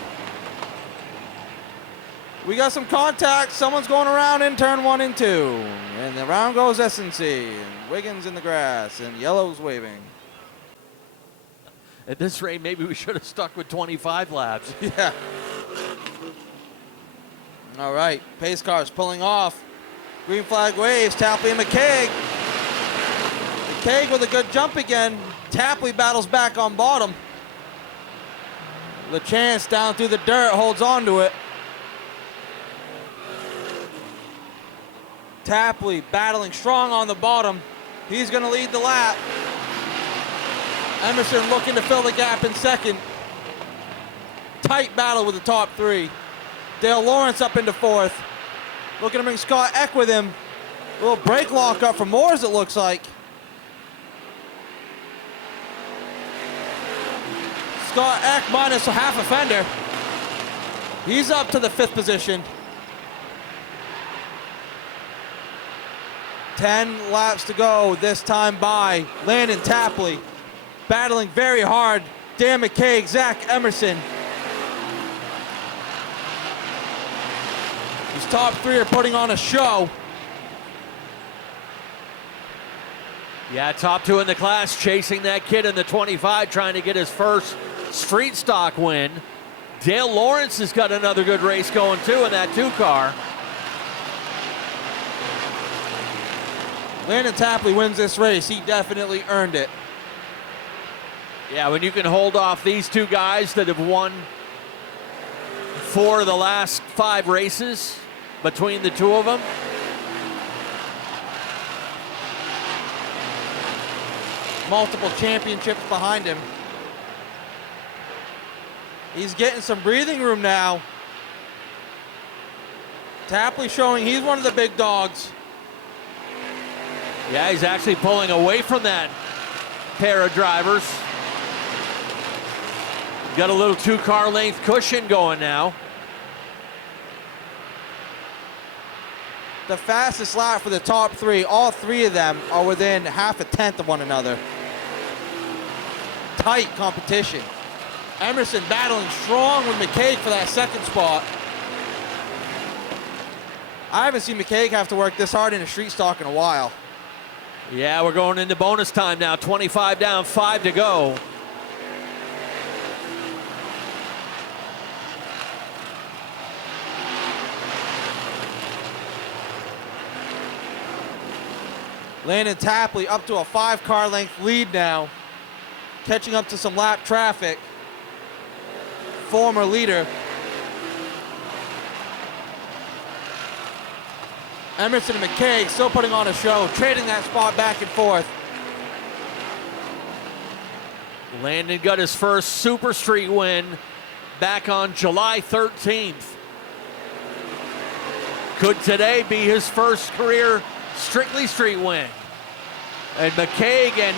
We got some contact. Someone's going around in turn 1 and 2. And around goes S&C. And Wiggins in the grass. And yellow's waving. at this rate, maybe we should have stuck with 25 laps. Yeah. All right, pace cars pulling off. Green flag waves, Tapley and McKeage. McKeage with a good jump again. Tapley battles back on bottom. LaChance down through the dirt, holds on to it. Tapley battling strong on the bottom. He's going to lead the lap. Emerson looking to fill the gap in second. Tight battle with the top three. Dale Lawrence up into fourth. Looking to bring Scott Eck with him. A little brake lock up for Moores, it looks like. Scott Eck minus a half a fender. He's up to the 5th position. 10 laps to go this time by Landon Tapley. Battling very hard. Dan McKeage, Zach Emerson. These top 3 are putting on a show. Yeah, top 2 in the class, chasing that kid in the 25, trying to get his first street stock win. Dale Lawrence has got another good race going too in that 2 car. Landon Tapley wins this race. He definitely earned it. Yeah, when you can hold off these 2 guys that have won 4 of the last 5 races between the 2 of them. Multiple championships behind him. He's getting some breathing room now. Tapley showing he's one of the big dogs. Yeah, he's actually pulling away from that pair of drivers. Got a little 2-car length cushion going now. The fastest lap for the top 3, all 3 of them are within half a tenth of one another. Tight competition. Emerson battling strong with McKeage for that 2nd spot. I haven't seen McKeage have to work this hard in a street stock in a while. Yeah, we're going into bonus time now. 25 down, 5 to go. Landon Tapley up to a 5-car length lead now. Catching up to some lap traffic. Former leader. Emerson and McKeage still putting on a show, trading that spot back and forth. Landon got his first Super Street win back on July 13th. Could today be his first career Strictly Street win? And McKeage and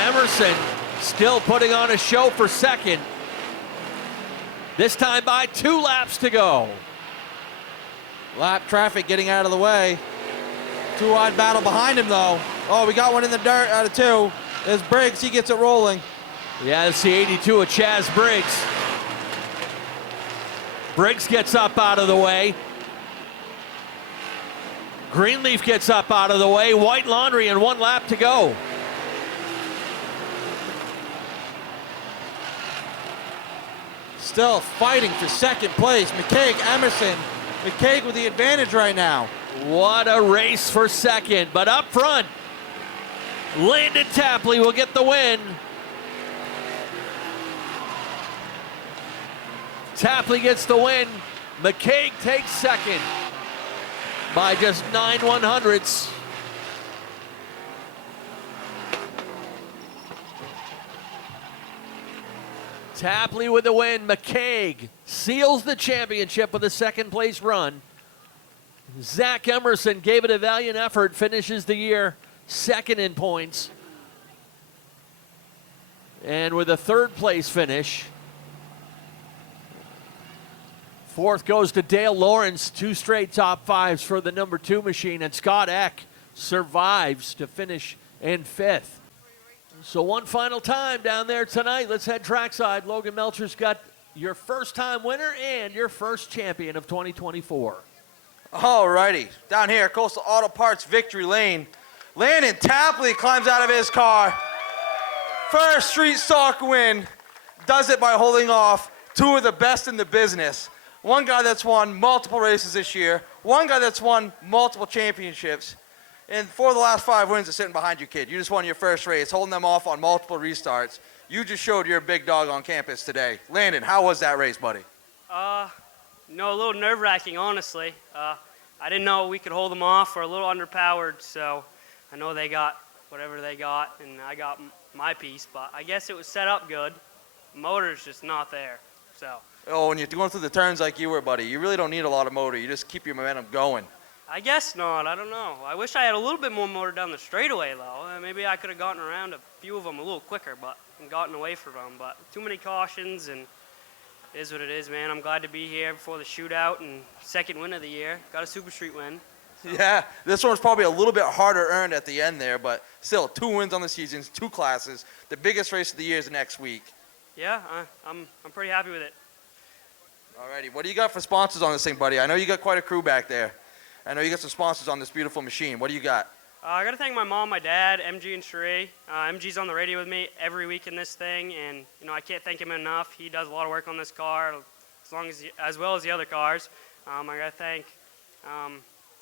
Emerson still putting on a show for 2nd. This time by 2 laps to go. Lap traffic getting out of the way. 2-wide battle behind him though. Oh, we got one in the dirt out of 2. There's Briggs, he gets it rolling. Yeah, that's the 82 of Chaz Briggs. Briggs gets up out of the way. Greenleaf gets up out of the way. White Laundry and 1 lap to go. Still fighting for 2nd place. McKeage, Emerson. McKeage with the advantage right now. What a race for 2nd. But up front, Landon Tapley will get the win. Tapley gets the win. McKeage takes 2nd by just 9 100ths. Tapley with the win. McKeage seals the championship with a 2nd place run. Zach Emerson gave it a valiant effort, finishes the year 2nd in points. And with a 3rd place finish. 4th goes to Dale Lawrence, 2 straight top 5s for the number 2 machine, and Scott Eck survives to finish in 5th. So one final time down there tonight. Let's head trackside. Logan Melcher's got your first time winner and your first champion of 2024. All righty, down here, Coastal Auto Parts Victory Lane. Landon Tapley climbs out of his car. First street stock win. Does it by holding off 2 of the best in the business. One guy that's won multiple races this year. One guy that's won multiple championships. And 4 of the last 5 wins are sitting behind you, kid. You just won your first race, holding them off on multiple restarts. You just showed you're a big dog on campus today. Landon, how was that race, buddy? No, a little nerve-wracking, honestly. I didn't know we could hold them off. We're a little underpowered, so I know they got whatever they got, and I got my piece. But I guess it was set up good. The motor's just not there, so. Oh, and you're going through the turns like you were, buddy. You really don't need a lot of motor. You just keep your momentum going. I guess not. I don't know. I wish I had a little bit more motor down the straightaway, though. Maybe I could have gotten around a few of them a little quicker, and gotten away from them. But too many cautions, and it is what it is, man. I'm glad to be here before the shootout and second win of the year. Got a Super Street win. So. Yeah, this one's probably a little bit harder earned at the end there, but still, 2 wins on the season, 2 classes. The biggest race of the year is next week. Yeah, I'm pretty happy with it. Alrighty, what do you got for sponsors on this thing, buddy? I know you got quite a crew back there. I know you got some sponsors on this beautiful machine. What do you got? I got to thank my mom, my dad, MG and Cherie. MG's on the radio with me every week in this thing, and I can't thank him enough. He does a lot of work on this car, as well as the other cars. I got to thank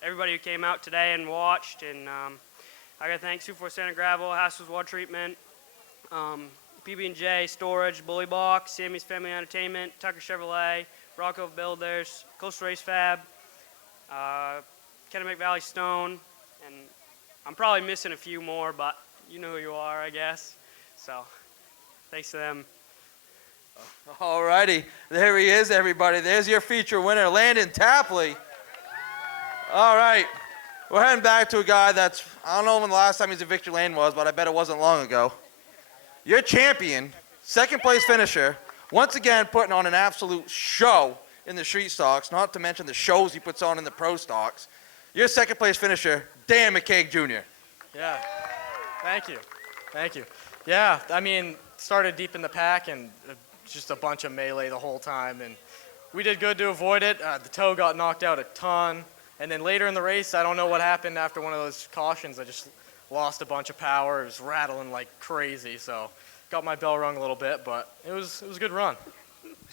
everybody who came out today and watched, and I got to thank Sioux Santa Gravel, Haskell's Water Treatment, PB&J Storage, Bully Box, Sammy's Family Entertainment, Tucker Chevrolet, Rocco Builders, Coastal Race Fab, Kennebec Valley Stone, and I'm probably missing a few more, but you know who you are, I guess. So, thanks to them. Alrighty, there he is, everybody. There's your feature winner, Landon Tapley. All right, we're heading back to a guy that's, I don't know when the last time he's in Victory Lane was, but I bet it wasn't long ago. Your champion, second place finisher, once again putting on an absolute show in the street stocks, not to mention the shows he puts on in the pro stocks. Your second place finisher, Dan McKeage Jr. Yeah, thank you. Yeah, I mean, started deep in the pack and just a bunch of melee the whole time, and we did good to avoid it. The toe got knocked out a ton, and then later in the race, I don't know what happened after one of those cautions. I just lost a bunch of power. It was rattling like crazy, so got my bell rung a little bit, but it was a good run.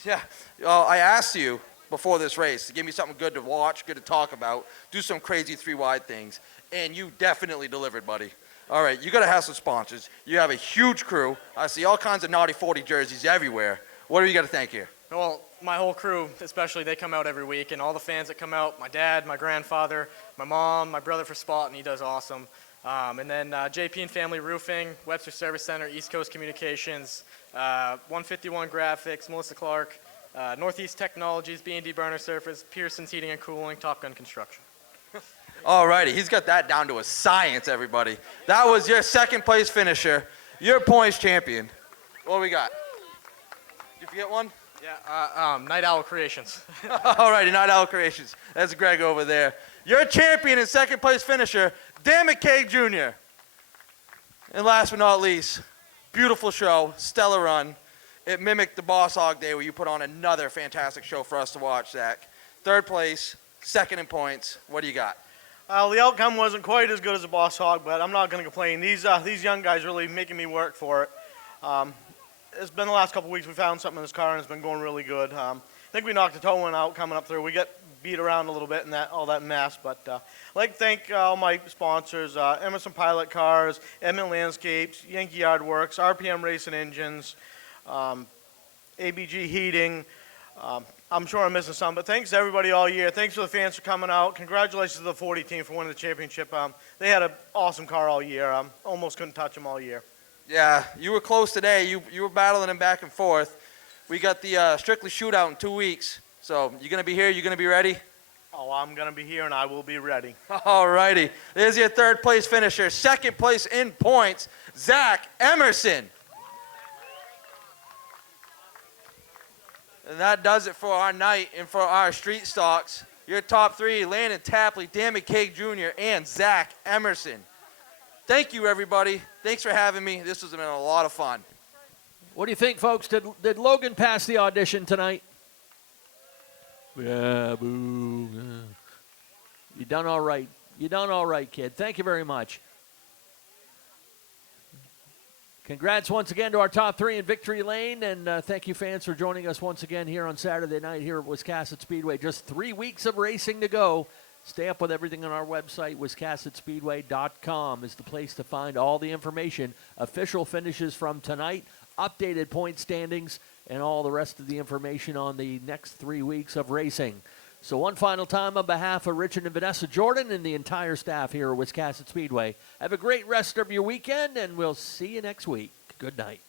Yeah, I asked you before this race to give me something good to watch, good to talk about, do some crazy 3-wide things, and you definitely delivered, buddy. All right, you got to have some sponsors. You have a huge crew. I see all kinds of Naughty 40 jerseys everywhere. What do you got to thank here? Well, my whole crew, especially, they come out every week, and all the fans that come out, my dad, my grandfather, my mom, my brother for spotting, he does awesome. And then JP and Family Roofing, Webster Service Center, East Coast Communications, 151 Graphics, Melissa Clark, Northeast Technologies, B&D Burner Surface, Pearson's Heating and Cooling, Top Gun Construction. All righty, he's got that down to a science, everybody. That was your second place finisher, your points champion. What do we got? Did you forget one? Yeah, Night Owl Creations. All righty, Night Owl Creations. That's Greg over there. Your champion and second place finisher, Dan McKeage Jr. And last but not least, beautiful show, stellar run. It mimicked the Boss Hog Day where you put on another fantastic show for us to watch, Zach. Third place, second in points. What do you got? The outcome wasn't quite as good as the Boss Hog, but I'm not going to complain. These young guys really making me work for it. It's been the last couple weeks we found something in this car, and it's been going really good. I think we knocked the toe one out coming up through. We got beat around a little bit in all that mess, but I'd like to thank all my sponsors, Emerson Pilot Cars, Edmund Landscapes, Yankee Yard Works, RPM Racing Engines, ABG Heating. I'm sure I'm missing some, but thanks to everybody all year. Thanks to the fans for coming out. Congratulations to the 40 team for winning the championship. They had an awesome car all year. Almost couldn't touch them all year. Yeah, you were close today. You were battling them back and forth. We got the Strictly Shootout in 2 weeks. So you going to be here? You going to be ready? Oh, I'm going to be here, and I will be ready. All righty. There's your third place finisher. Second place in points, Zach Emerson. And that does it for our night and for our street stocks. Your top three, Landon Tapley, Dan McKeage Jr., and Zach Emerson. Thank you, everybody. Thanks for having me. This has been a lot of fun. What do you think, folks? Did Logan pass the audition tonight? Yeah, boo. Yeah. You done all right. You done all right, kid. Thank you very much. Congrats once again to our top three in Victory Lane, and thank you, fans, for joining us once again here on Saturday night here at Wiscasset Speedway. Just 3 weeks of racing to go. Stay up with everything on our website. WiscassetSpeedway.com is the place to find all the information, official finishes from tonight, updated point standings, and all the rest of the information on the next 3 weeks of racing. So one final time on behalf of Richard and Vanessa Jordan and the entire staff here at Wiscasset Speedway, have a great rest of your weekend, and we'll see you next week. Good night.